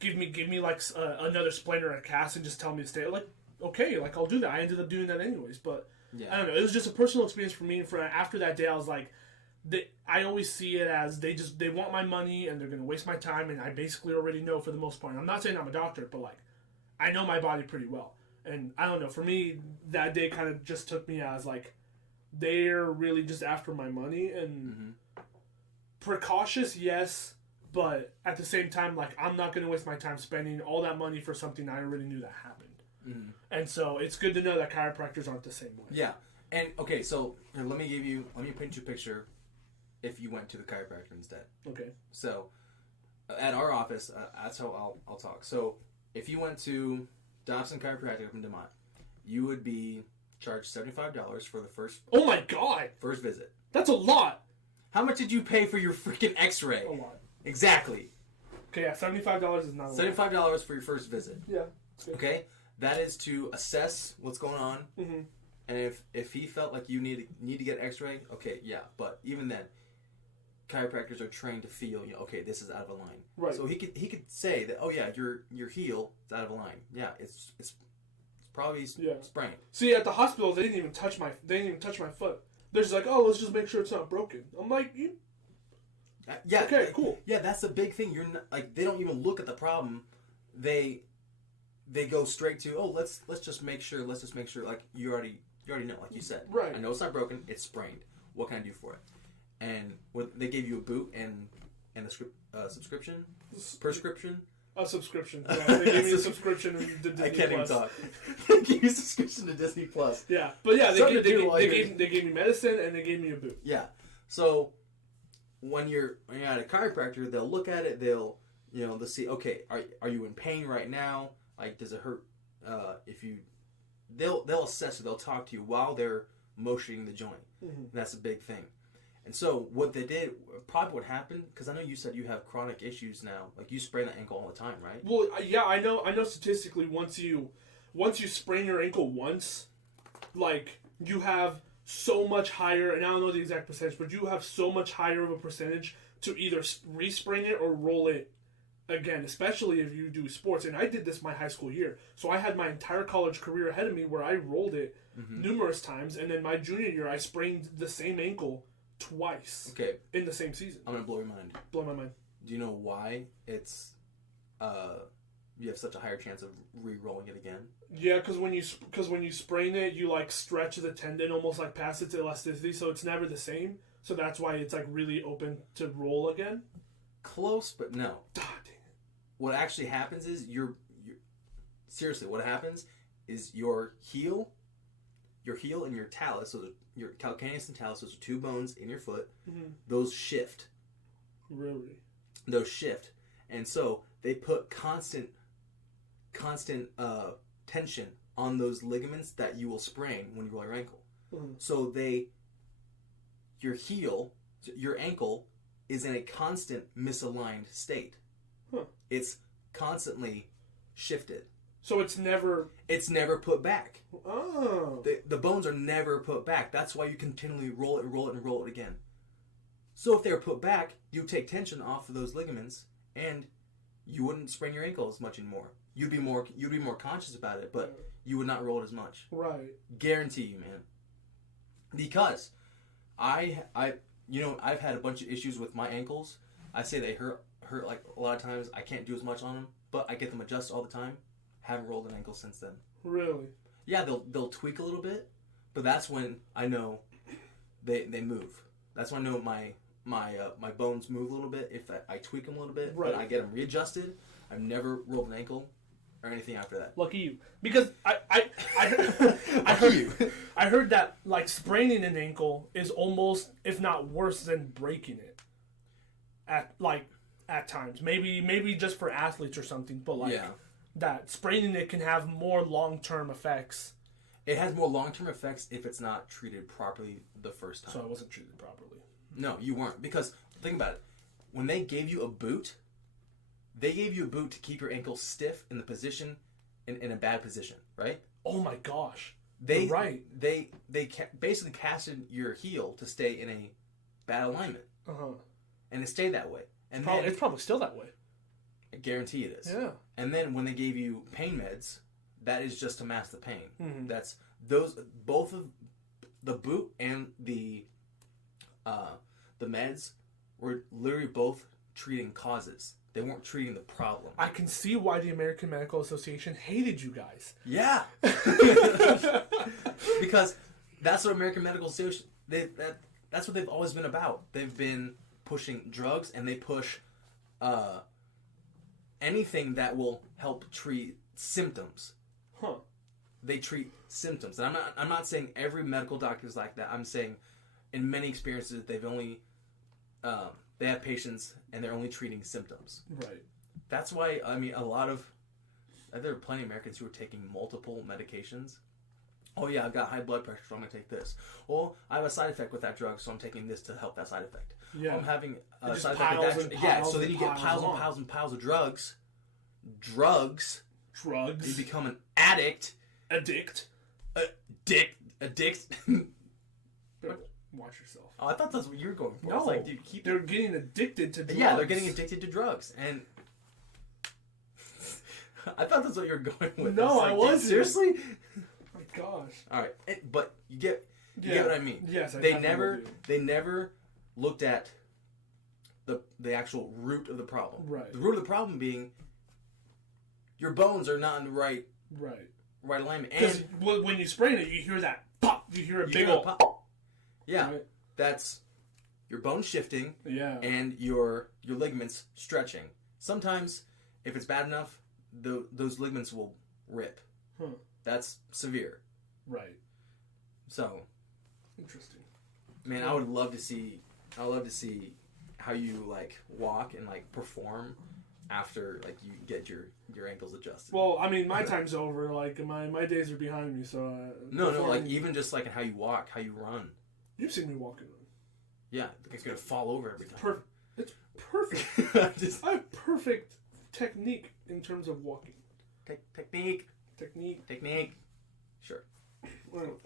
give me like another splint or a cast and just tell me to stay. Like okay, like I'll do that. I ended up doing that anyways. But I don't know. It was just a personal experience for me. And after that day, I was like. I always see it as they want my money and they're going to waste my time, and I basically already know for the most part. I'm not saying I'm a doctor, but like I know my body pretty well. And I don't know, for me that day kind of just took me as like they're really just after my money and precautious, yes, but at the same time like I'm not going to waste my time spending all that money for something I already knew that happened. And so it's good to know that chiropractors aren't the same way. Yeah. And okay, so let me paint you a picture. If you went to the chiropractor instead. Okay. So, at our office, that's how I'll talk. So, if you went to Dobson Chiropractic up in DeMont, you would be charged $75 for the first... Oh my God! First visit. That's a lot! How much did you pay for your freaking x-ray? A lot. Exactly. Okay, yeah, $75 is not a lot. $75 for your first visit. Yeah. Okay? That is to assess what's going on. And if he felt like you need to get an x-ray, okay, yeah. But even then... chiropractors are trained to feel, okay, this is out of a line. Right. So he could say that, oh yeah, your heel is out of a line. Yeah, it's probably sprained. See, at the hospital, they didn't even touch my foot. They're just like, oh, let's just make sure it's not broken. I'm like, yeah, okay, cool. Yeah, that's the big thing. You're not, like, they don't even look at the problem. They go straight to, oh, let's just make sure. Like you already know, like you said. Right. I know it's not broken. It's sprained. What can I do for it? And they gave you a boot and a subscription? Prescription? A subscription. Yeah, they gave me a subscription to Disney+. I can't even talk. They gave you a subscription to Disney+. Yeah, but yeah, they gave me medicine and they gave me a boot. Yeah. So when you're at a chiropractor, they'll look at it. They'll see. Okay, are you in pain right now? Like, does it hurt? They'll assess it. They'll talk to you while they're motioning the joint. And that's a big thing. And so what they did, probably what happened, because I know you said you have chronic issues now. Like you sprain that ankle all the time, right? Well, yeah, I know statistically once you sprain your ankle once, like you have so much higher, and I don't know the exact percentage, but you have so much higher of a percentage to either respring it or roll it again, especially if you do sports. And I did this my high school year. So I had my entire college career ahead of me where I rolled it numerous times. And then my junior year, I sprained the same ankle twice in the same season. I'm going to blow your mind. Blow my mind. Do you know why it's you have such a higher chance of re-rolling it again? Yeah, because when you sprain it, you like stretch the tendon almost like past its elasticity, so it's never the same. So that's why it's like really open to roll again. Close, but no. Ah, dang it. What actually happens is seriously, what happens is your heel and your talus, so your calcaneus and talus, those are two bones in your foot, those shift. Really? Those shift. And so they put constant tension on those ligaments that you will sprain when you roll your ankle. So your ankle is in a constant misaligned state. It's constantly shifted. So it's never put back. Oh. The bones are never put back. That's why you continually roll it and roll it and roll it again. So if they were put back, you take tension off of those ligaments and you wouldn't sprain your ankle as much anymore. You'd be more conscious about it, but you would not roll it as much. Right. Guarantee you, man. Because I've had a bunch of issues with my ankles. I say they hurt like a lot of times. I can't do as much on them, but I get them adjusted all the time. Haven't rolled an ankle since then. Really? Yeah, they'll tweak a little bit, but that's when I know they move. That's when I know my bones move a little bit if I tweak them a little bit. Right. But I get them readjusted. I've never rolled an ankle or anything after that. Lucky you, because I heard that like spraining an ankle is almost, if not worse than breaking it. At times, maybe just for athletes or something, but that spraining it can have more long-term effects. It has more long-term effects if it's not treated properly the first time. So I wasn't treated properly. No, you weren't. Because, think about it. When they gave you a boot, they gave you a boot to keep your ankle stiff in the position, in a bad position, right? Oh my gosh. You're right. They basically casted your heel to stay in a bad alignment. And it stayed that way. And it's probably still that way. I guarantee it is. Yeah. And then when they gave you pain meds, that is just to mask the pain. That's both of the boot and the meds were literally both treating causes. They weren't treating the problem. I can see why the American Medical Association hated you guys. Yeah. Because that's what American Medical Association, that's what they've always been about. They've been pushing drugs, and they push anything that will help treat symptoms. They treat symptoms. And I'm not saying every medical doctor is like that. I'm saying in many experiences they've only they have patients and they're only treating symptoms. Right. That's why there are plenty of Americans who are taking multiple medications. Oh yeah, I've got high blood pressure, so I'm going to take this. Well, I have a side effect with that drug, so I'm taking this to help that side effect. Yeah. I'm having a side piles effect with that. Yeah, so then you get piles and on. piles and piles of drugs. Drugs. You become an addict. Addict. Watch yourself. Oh, I thought that's what you were going for. No, it's like, dude, they're getting addicted to drugs. Yeah, they're getting addicted to drugs, and I thought that's what you were going with. No, I wasn't. Seriously? Oh my gosh. All right, but you get what I mean. Yes, they never looked at the actual root of the problem. Right. The root of the problem being your bones are not in the right alignment. Because when you sprain it, you hear that pop. You hear a big old pop. Yeah, right. That's your bones shifting. Yeah. And your ligaments stretching. Sometimes, if it's bad enough, those ligaments will rip. That's severe. Right. So. Interesting. Man, I would love to see how you like walk and like perform after like you get your ankles adjusted. Well, I mean, my time's over. Like my days are behind me. So no, like even just like how you walk, how you run. You've seen me walk and run. Yeah, it's gonna fall over every time. Perfect. It's perfect. I have perfect technique in terms of walking. Technique. Technique. Sure. Well,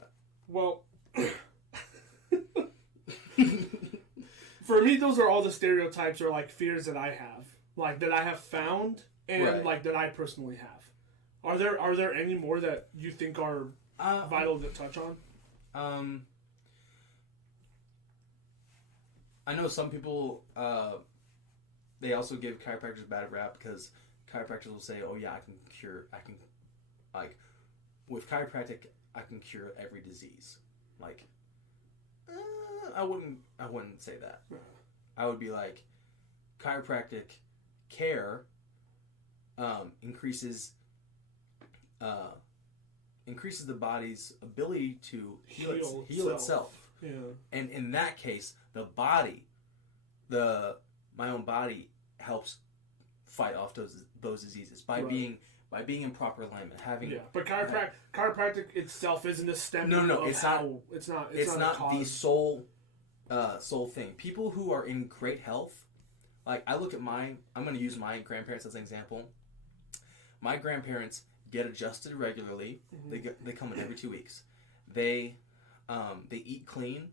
Well, for me, those are all the stereotypes or like fears that I have, like that I have found and Right. like that I personally have. Are there any more that you think are vital to touch on? I know some people, they also give chiropractors a bad rap because chiropractors will say, "Oh yeah, like, with chiropractic, I can cure every disease." Like, I wouldn't say that. I would be like, chiropractic care increases the body's ability to heal itself. Yeah. And in that case, the body, my own body helps fight off those diseases by being in proper alignment, having But chiropractic itself isn't a stem. No, it's not. It's not. It's not the sole thing. People who are in great health, like I look at I'm going to use my grandparents as an example. My grandparents get adjusted regularly. Mm-hmm. They come in every 2 weeks. They eat clean.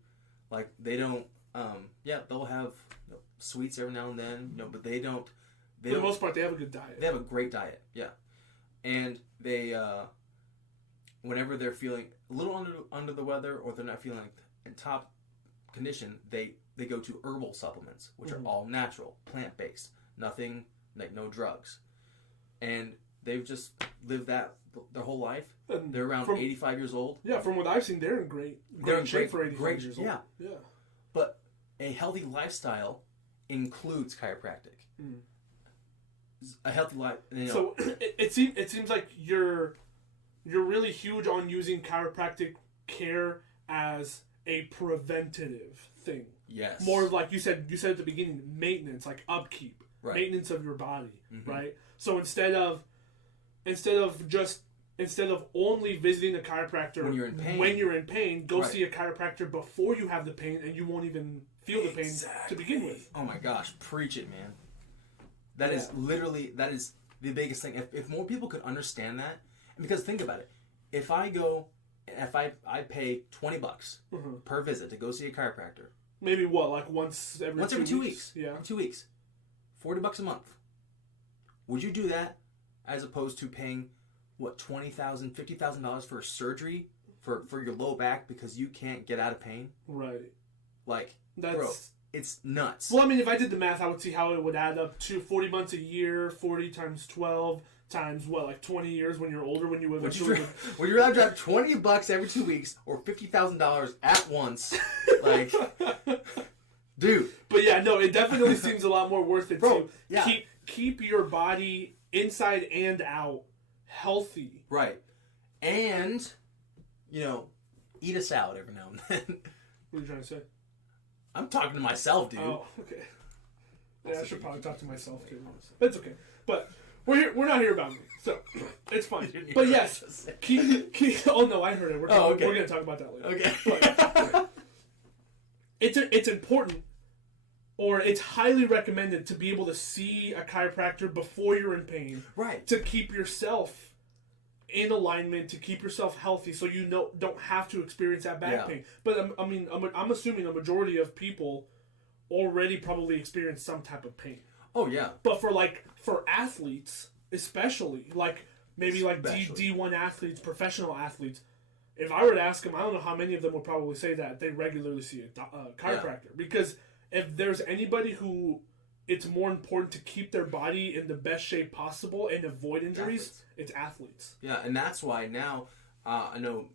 Like they don't. They'll have sweets every now and then. But they don't. For the most part, they have a good diet. They have a great diet. Yeah, and they whenever they're feeling a little under the weather or they're not feeling in top condition, they go to herbal supplements, which are all natural, plant based, nothing like no drugs, and they've just lived that their whole life. And they're around 85 years old. Yeah, from what I've seen, they're in great shape for 85 years old. Yeah. But a healthy lifestyle includes chiropractic. A healthy life. So it seems like you're really huge on using chiropractic care as a preventative thing. Yes. More like you said at the beginning, maintenance, like upkeep, maintenance of your body, right? So instead of only visiting a chiropractor when you're in pain, go see a chiropractor before you have the pain, and you won't even feel the pain to begin with. Oh my gosh, preach it, man. That is the biggest thing. If more people could understand that, because think about it, if I pay $20 per visit to go see a chiropractor, maybe once every 2 weeks? Yeah, 2 weeks, $40 a month. Would you do that as opposed to paying $20,000, $50,000 for a surgery for your low back because you can't get out of pain? Right. Like, bro, it's nuts. Well, I mean, if I did the math, I would see how it would add up to 40 months a year, 40 times 12 times 20 years when you're older, when you eventually... Would you rather drop $20 every 2 weeks or $50,000 at once? Like, dude. But yeah, no, it definitely seems a lot more worth it to yeah. keep your body inside and out healthy. Right. And, eat a salad every now and then. What are you trying to say? I'm talking to myself, dude. Oh, okay. Yeah, I should probably talk to myself too. It's okay. But we're not here about me, so it's fine. But yes, keep oh no, I heard it. We're gonna talk about that later. Okay. But it's important, or it's highly recommended to be able to see a chiropractor before you're in pain. Right. To keep yourself in alignment, to keep yourself healthy, so you don't have to experience that back pain. But I'm assuming a majority of people already probably experience some type of pain. Oh yeah. But for athletes, especially maybe D1 athletes, professional athletes, if I were to ask them, I don't know how many of them would probably say that they regularly see a chiropractor, because if there's anybody who it's more important to keep their body in the best shape possible and avoid injuries, it's athletes. Yeah, and that's why now I know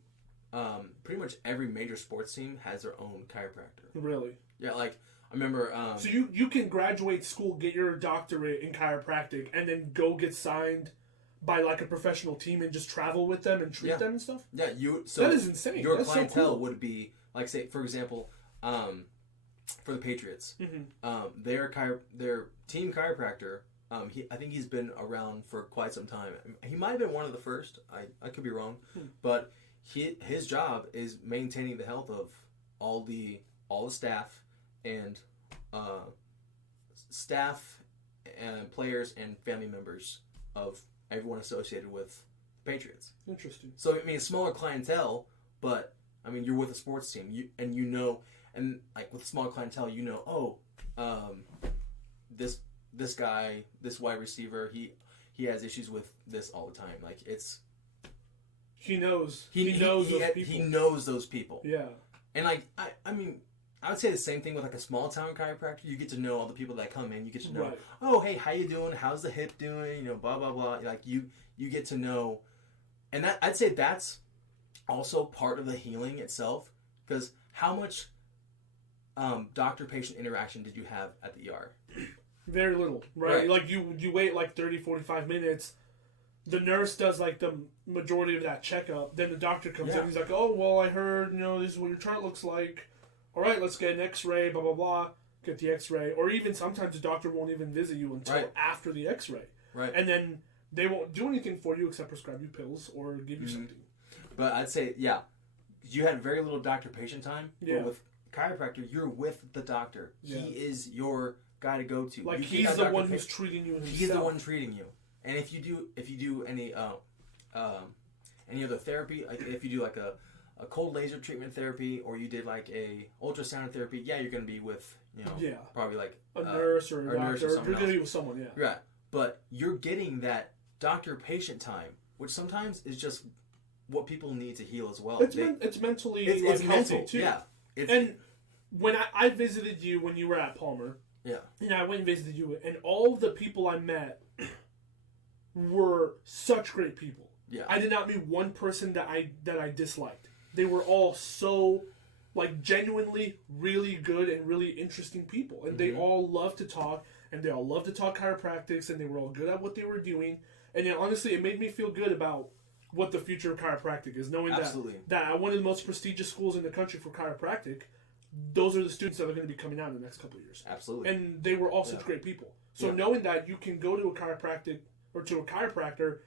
pretty much every major sports team has their own chiropractor. Really? Yeah, like I remember. So you can graduate school, get your doctorate in chiropractic, and then go get signed by a professional team and just travel with them and treat them and stuff? Yeah, that is insane. Your That's clientele so cool. would be like, say, for example, for the Patriots, their team chiropractor. I think he's been around for quite some time. He might have been one of the first. I could be wrong, but his job is maintaining the health of all the staff and players and family members of everyone associated with the Patriots. Interesting. So I mean, a smaller clientele, but I mean, you're with a sports team, and like with small clientele, this guy, this wide receiver, he has issues with this all the time. Like he knows those people. He knows those people. Yeah. And like I mean, I would say the same thing with like a small town chiropractor. You get to know all the people that come in. You get to know, right. Oh, hey, how you doing? How's the hip doing? Blah blah blah. Like you get to know, and that I'd say that's also part of the healing itself. Because how much doctor-patient interaction did you have at the ER? Very little, right? Like you wait like 30, 45 minutes. The nurse does like the majority of that checkup. Then the doctor comes in. He's like, "Oh, well, I heard, this is what your chart looks like. All right, let's get an X-ray. Blah blah blah. Get the X-ray." Or even sometimes the doctor won't even visit you until after the X-ray. Right. And then they won't do anything for you except prescribe you pills or give you something. But I'd say, you had very little doctor-patient time. Yeah. But with chiropractor, you're with the doctor. Yeah. He is your guy to go to. Like he's the one who's treating you himself. He's the one treating you. And if you do any other therapy, like if you do like a cold laser treatment therapy, or you did like a ultrasound therapy, you're going to be with probably like a nurse or a doctor. Or you're going to be with someone, Right. But you're getting that doctor-patient time, which sometimes is just what people need to heal as well. It's mentally it's mental too. Yeah. And when I visited you when you were at Palmer, and I went and visited you, and all the people I met were such great people. Yeah. I did not meet one person that I disliked. They were all so like genuinely really good and really interesting people, and they all love to talk, and they all love to talk chiropractics, and they were all good at what they were doing. And honestly, it made me feel good about what the future of chiropractic is, knowing that at one of the most prestigious schools in the country for chiropractic, those are the students that are going to be coming out in the next couple of years. Absolutely. And they were all such great people. So knowing that you can go to a chiropractic or to a chiropractor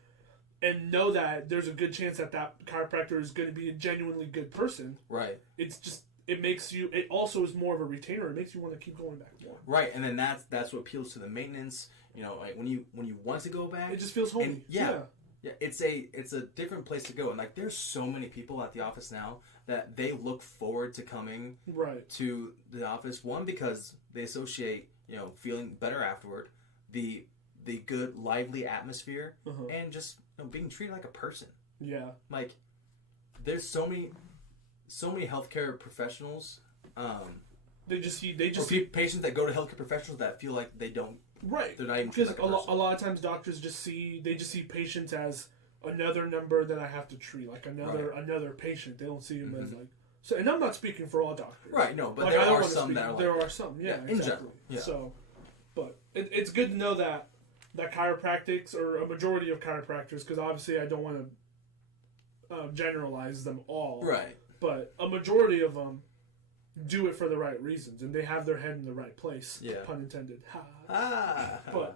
and know that there's a good chance that chiropractor is going to be a genuinely good person. Right. It also is more of a retainer. It makes you want to keep going back more. Right. And then that's what appeals to the maintenance. Like when you want to go back, it just feels homey. Yeah, it's a different place to go. And like there's so many people at the office now that they look forward to coming to the office. One, because they associate, feeling better afterward, the good lively atmosphere, and just being treated like a person. Yeah. Like there's so many healthcare professionals. They just see patients that go to healthcare professionals that feel like they don't. Right. They're not even because a lot of times doctors just see patients as another number that I have to treat, like another patient. They don't see him as like. So, and I'm not speaking for all doctors. Right. No, but there are some that are like. There are some. Yeah. In general. Yeah. So, but it's good to know that chiropractics, or a majority of chiropractors, because obviously I don't want to generalize them all. Right. But a majority of them do it for the right reasons, and they have their head in the right place. Yeah. Pun intended. But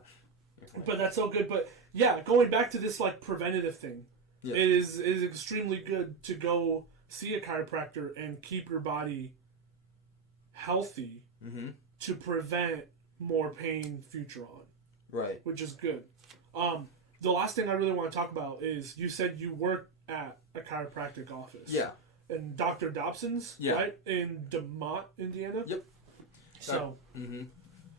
that's so good. But yeah, going back to this like preventative thing, it is extremely good to go see a chiropractor and keep your body healthy to prevent more pain future on. Right. Which is good. The last thing I really want to talk about is you said you work at a chiropractic office. Yeah. And Dr. Dobson's, right? In DeMont, Indiana? Yep. So.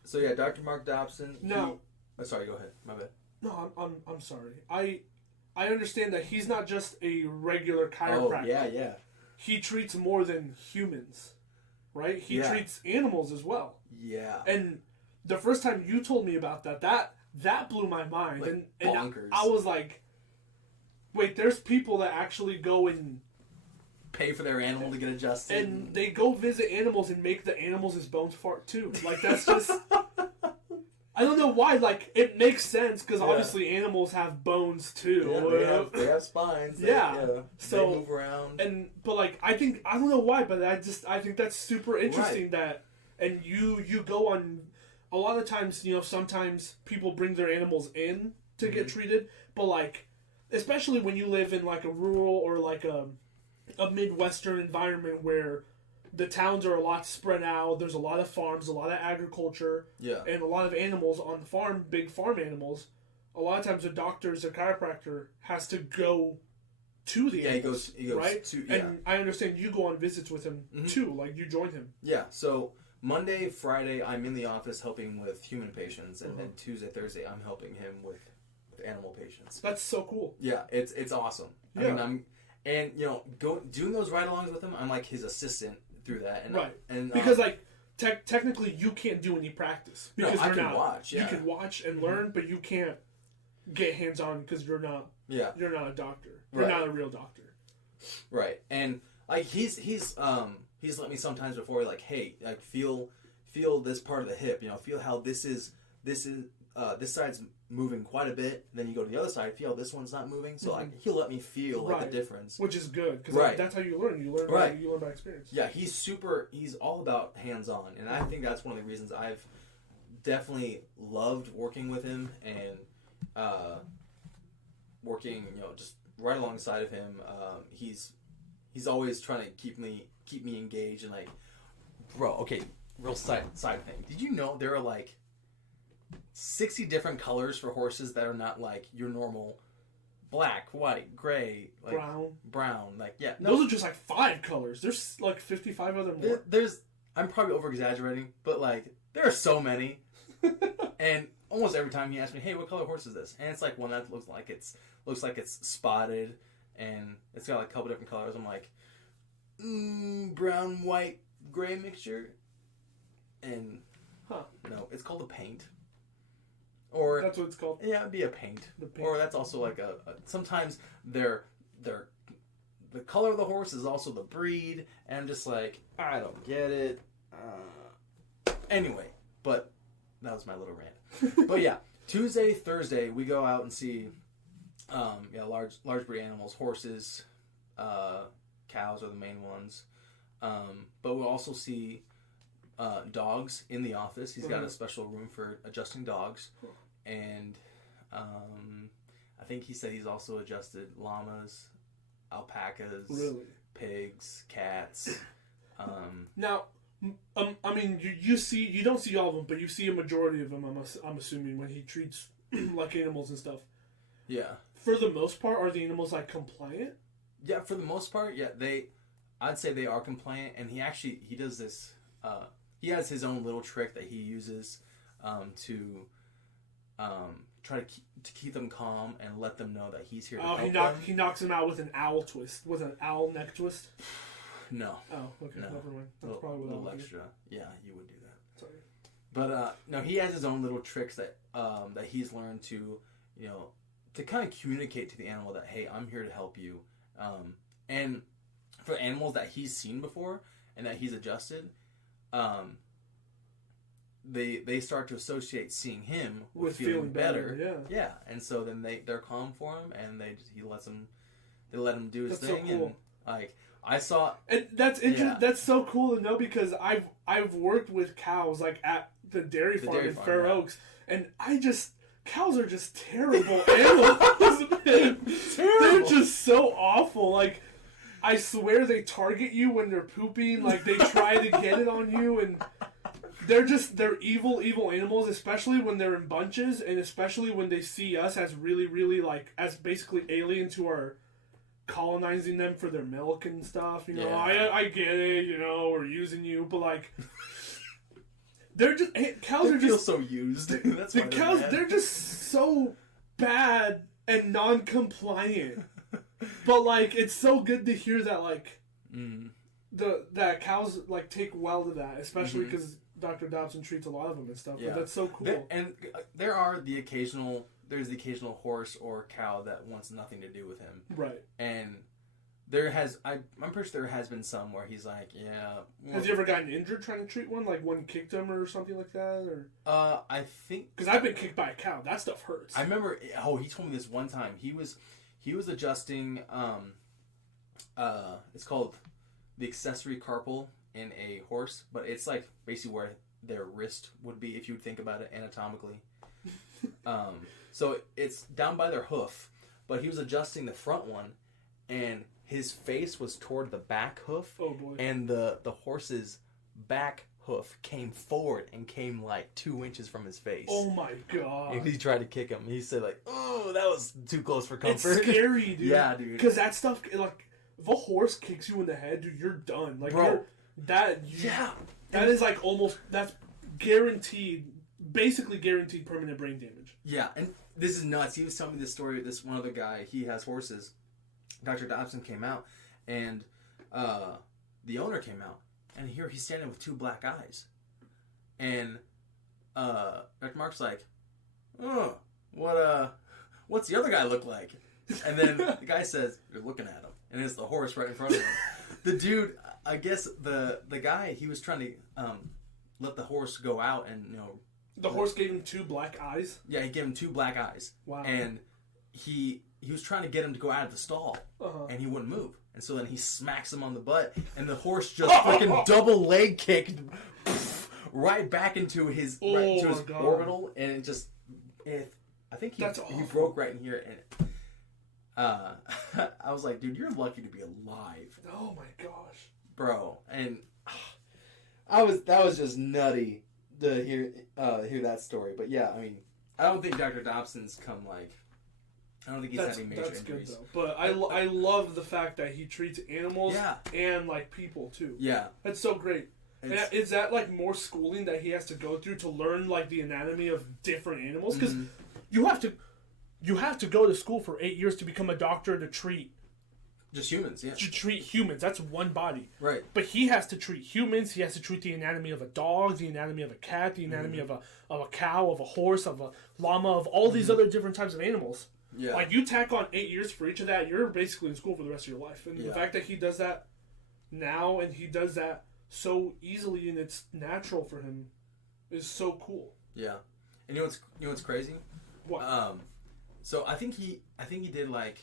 So yeah, Dr. Mark Dobson. No. Sorry, go ahead. My bad. No, I'm sorry. I understand that he's not just a regular chiropractor. Oh, yeah. He treats more than humans, right? He treats animals as well. Yeah. And the first time you told me about that blew my mind. Like and bonkers. I was like, wait, there's people that actually go and pay for their animal to get adjusted. And they go visit animals and make the animals' bones fart too. Like, that's just... I don't know why. Like, it makes sense because obviously animals have bones too. Yeah, they have spines. So they move around. But like, I don't know why, but I think that's super interesting that... And you go on... A lot of times, sometimes people bring their animals in to get treated. But like, especially when you live in like a rural or like a Midwestern environment where the towns are a lot spread out. There's a lot of farms, a lot of agriculture, and a lot of animals on the farm, big farm animals. A lot of times a chiropractor has to go to the animals. He goes right? to, yeah. And I understand you go on visits with him too, like you join him. Yeah, so Monday, Friday, I'm in the office helping with human patients, and then Tuesday, Thursday, I'm helping him with animal patients. That's so cool. Yeah, it's awesome. Yeah. I mean, doing those ride-alongs with him, I'm like his assistant through that. And, right. And because like technically you can't do any practice because I can watch. Yeah. You can watch and learn, but you can't get hands-on because you're not. Yeah. You're not a doctor. You're not a real doctor. Right. And like he's let me sometimes before, like, hey, like feel this part of the hip, feel how this side's moving quite a bit. Then you go to the other side, feel this one's not moving. So like he'll let me feel like the difference, which is good because that's how you learn. You learn by experience. Yeah, he's all about hands-on, and I think that's one of the reasons I've definitely loved working with him and working just right alongside of him. He's always trying to keep me engaged and like, bro. Okay, real side thing. Did you know there are like 60 different colors for horses that are not like your normal black, white, gray, like brown. Like those are just like 5 colors. There's like 55 other more. I'm probably over exaggerating, but like there are so many. And almost every time he asks me, "Hey, what color horse is this?" And it's like one that looks like it's spotted, and it's got like a couple different colors. I'm like, brown, white, gray mixture, and no, it's called a paint. Or that's what it's called. Yeah, it'd be a paint. Or that's also like a sometimes the color of the horse is also the breed, and I'm just like, I don't get it. Anyway, but that was my little rant. But yeah, Tuesday, Thursday, we go out and see large breed animals, horses, cows are the main ones. But we'll also see dogs in the office. He's got a special room for adjusting dogs. And I think he said he's also adjusted llamas, alpacas, pigs, cats. Now, I mean, you don't see all of them, but you see a majority of them. I'm assuming when he treats like animals and stuff. Yeah. For the most part, are the animals like compliant? Yeah, for the most part, yeah. I'd say they are compliant, and he does this. He has his own little trick that he uses to try to keep them calm and let them know that he's here to help them. He knocks them out with an owl twist, with an owl neck twist. No. Oh, okay. No. Never mind. That's probably what a little I would extra. Do. Yeah, you would do that. Sorry. But no, he has his own little tricks that he's learned to to kind of communicate to the animal that, hey, I'm here to help you. And for animals that he's seen before and that he's adjusted, they start to associate seeing him with feeling better. Yeah. And so then they're calm for him, and they let him do his thing. So cool. And like I saw, and that's interesting. Yeah. That's so cool to know because I've worked with cows like at the dairy farm in Fair Oaks, and cows are just terrible animals. Man. They're just so awful. Like, I swear they target you when they're pooping. Like, they try to get it on you, and they're evil animals, especially when they're in bunches, and especially when they see us as really, really, like, as basically aliens who are colonizing them for their milk and stuff. I get it, we're using you, but, like... Cows are just so used. That's the cows. They're just so bad and non-compliant. But like, it's so good to hear that like that cows like take well to that, especially because Dr. Dobson treats a lot of them and stuff. Yeah. But that's so cool. There's the occasional horse or cow that wants nothing to do with him. Right. And I'm pretty sure there has been some where he's like, yeah. Has he ever gotten injured trying to treat one? Like one kicked him or something like that? Or I think because I've been kicked by a cow. That stuff hurts. I remember. Oh, he told me this one time. He was adjusting. It's called the accessory carpal in a horse, but it's like basically where their wrist would be if you would think about it anatomically. So it's down by their hoof, but he was adjusting the front one, and his face was toward the back hoof. Oh boy! And the horse's back hoof came forward and came like 2 inches from his face. Oh my god. And he tried to kick him. He said like, "Oh, that was too close for comfort." It's scary, dude. Yeah, dude. Because that stuff, like, if a horse kicks you in the head, dude, you're done. Like, bro, that is like almost, that's guaranteed, basically guaranteed permanent brain damage. Yeah, and this is nuts. He was telling me this story. This one other guy, he has horses. Dr. Dobson came out, and the owner came out, and here he's standing with 2 black eyes, and Dr. Mark's like, "Oh, what's the other guy look like?" And then the guy says, "You're looking at him," and it's the horse right in front of him. The dude, I guess the guy, he was trying to let the horse go out, and the horse gave him 2 black eyes. Yeah, he gave him 2 black eyes. Wow. And he was trying to get him to go out of the stall, and he wouldn't move. And so then he smacks him on the butt, and the horse just freaking double leg kicked right back into his orbital, and it just, I think he broke right in here, and I was like, dude, you're lucky to be alive. Oh my gosh, bro. And that was just nutty to hear that story. But yeah, I mean, I don't think Dr. Dobson's I don't think he's having major injuries. Good though. But I love the fact that he treats animals and like people too. Yeah, that's so great. Is that like more schooling that he has to go through to learn like the anatomy of different animals? Because you have to go to school for 8 years to become a doctor to treat just humans. Yeah, to treat humans. That's one body. Right. But he has to treat humans. He has to treat the anatomy of a dog, the anatomy of a cat, the anatomy of a cow, of a horse, of a llama, of all these other different types of animals. Yeah. Like, you tack on 8 years for each of that, you're basically in school for the rest of your life. And the fact that he does that now, and he does that so easily, and it's natural for him, is so cool. Yeah. And you know what's crazy? What? So I think he did, like,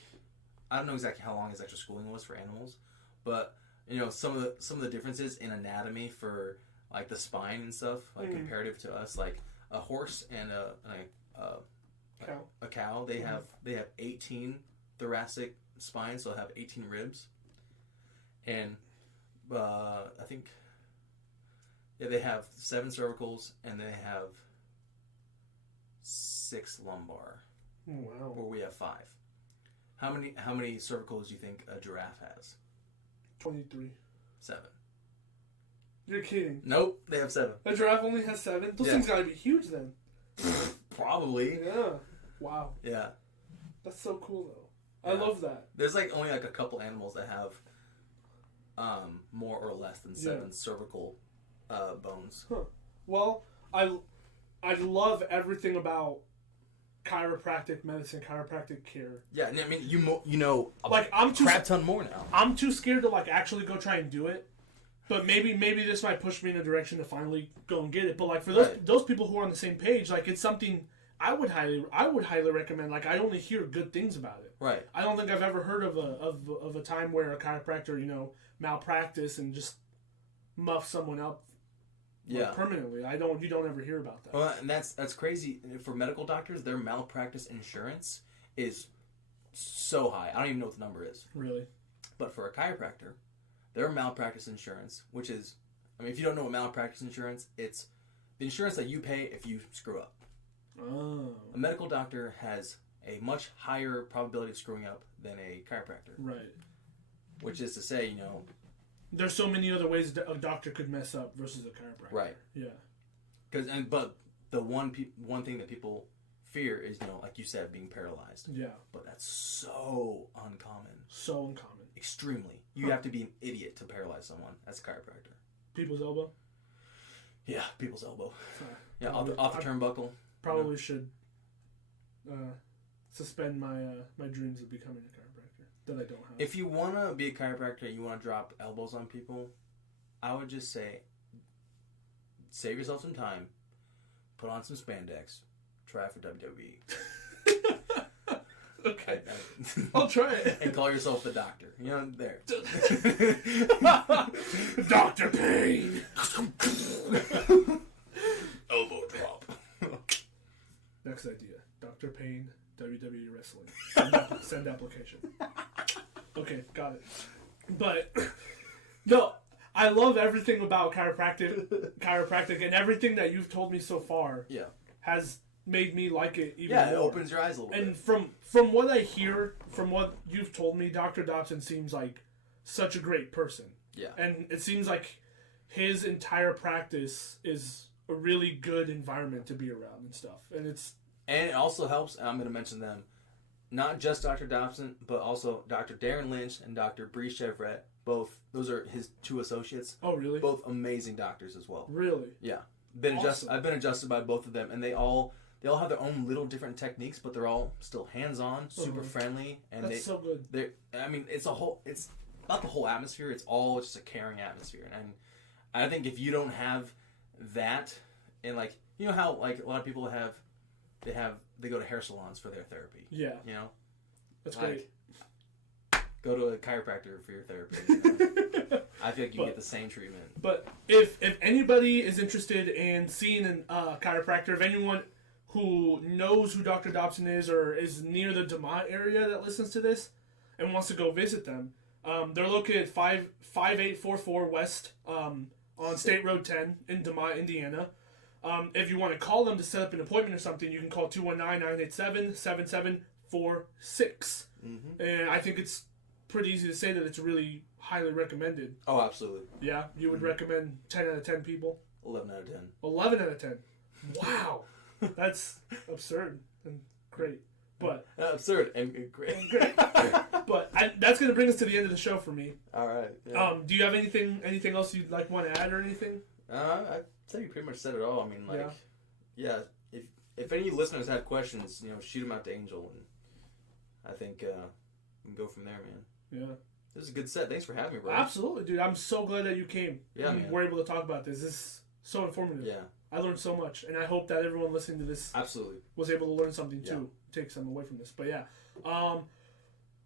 I don't know exactly how long his extra schooling was for animals, but some of the differences in anatomy for like the spine and stuff, like comparative to us, like a horse and a cow, they have 18 thoracic spines, so they'll have 18 ribs, and I think they have 7 cervicals, and they have 6 lumbar. Wow. Where we have 5. How many cervicals do you think a giraffe has? 23. 7. You're kidding. Nope, they have 7. A giraffe only has 7? Those things gotta be huge then. Probably. Yeah. Wow. Yeah. That's so cool though. I love that. There's only a couple animals that have more or less than 7 cervical bones. Huh. Well, I love everything about chiropractic medicine, chiropractic care. Yeah, I mean, you know, I'm too crap ton more now. I'm too scared to actually go try and do it. But maybe this might push me in a direction to finally go and get it. But for those people who are on the same page, it's something I would highly recommend. I only hear good things about it. Right. I don't think I've ever heard of a time where a chiropractor, malpractice and just muff someone up. Permanently. You don't ever hear about that. Well, and that's crazy. For medical doctors, their malpractice insurance is so high. I don't even know what the number is. Really? But for a chiropractor, their malpractice insurance, which is, if you don't know what malpractice insurance, it's the insurance that you pay if you screw up. Oh. A medical doctor has a much higher probability of screwing up than a chiropractor. Right. Which is to say, there's so many other ways a doctor could mess up versus a chiropractor. Right. Yeah. But the one thing that people fear is, like you said, being paralyzed. Yeah. But that's so uncommon. So uncommon. Extremely. You have to be an idiot to paralyze someone as a chiropractor. People's elbow? Yeah, people's elbow. Sorry. Yeah, off the turnbuckle. Probably should suspend my dreams of becoming a chiropractor. That I don't have. If you want to be a chiropractor and you want to drop elbows on people, I would just say, save yourself some time, put on some spandex, try for WWE. Okay. I'll try it. And call yourself the doctor. There. Dr. Payne. Elbow drop. Next idea. Dr. Payne, WWE Wrestling. Send application. Okay, got it. But, no, I love everything about chiropractic, and everything that you've told me so far. Yeah. Has made me like it even more. more. It opens your eyes a little bit. And from what I hear, from what you've told me, Dr. Dobson seems like such a great person. Yeah. And it seems like his entire practice is a really good environment to be around and stuff. And it also helps, and I'm going to mention them, not just Dr. Dobson, but also Dr. Darren Lynch and Dr. Bree Chevret. Both, those are his 2 associates. Oh, really? Both amazing doctors as well. Really? Yeah. Awesome. I've been adjusted by both of them, and they all have their own little different techniques, but they're all still hands-on, super friendly, and that's so good. I mean, it's not the whole atmosphere. It's all just a caring atmosphere, and I think if you don't have that, and like you know how like a lot of people they go to hair salons for their therapy. Yeah. You know, that's great. Go to a chiropractor for your therapy. You know? I feel like you get the same treatment. But if anybody is interested in seeing a chiropractor, if anyone who knows who Dr. Dobson is or is near the DeMont area that listens to this and wants to go visit them, they're located 5844 West on State Road 10 in DeMont, Indiana. If you want to call them to set up an appointment or something, you can call 219-987-7746. Mm-hmm. And I think it's pretty easy to say that it's really highly recommended. Oh, absolutely. Yeah, you would recommend 10 out of 10 people? 11 out of 10. 11 out of 10. Wow. That's absurd and great. But absurd and great. But that's going to bring us to the end of the show for me. All right. Yeah. Do you have anything else you'd like want to add or anything? I'd say you pretty much said it all. I mean, like, yeah. If any listeners have questions, shoot them out to Anjel, and I think we can go from there, man. Yeah. This is a good set. Thanks for having me, bro. Absolutely, dude. I'm so glad that you came. Yeah, and we're able to talk about this. This is so informative. Yeah. I learned so much, and I hope that everyone listening to this was able to learn something too, take something away from this. But yeah,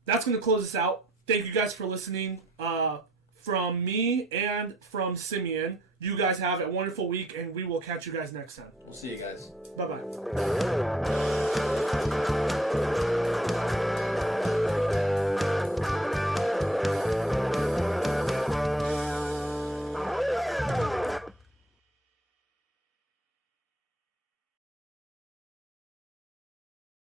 that's going to close us out. Thank you guys for listening. From me and from Simmeon, you guys have a wonderful week, and we will catch you guys next time. We'll see you guys. Bye-bye.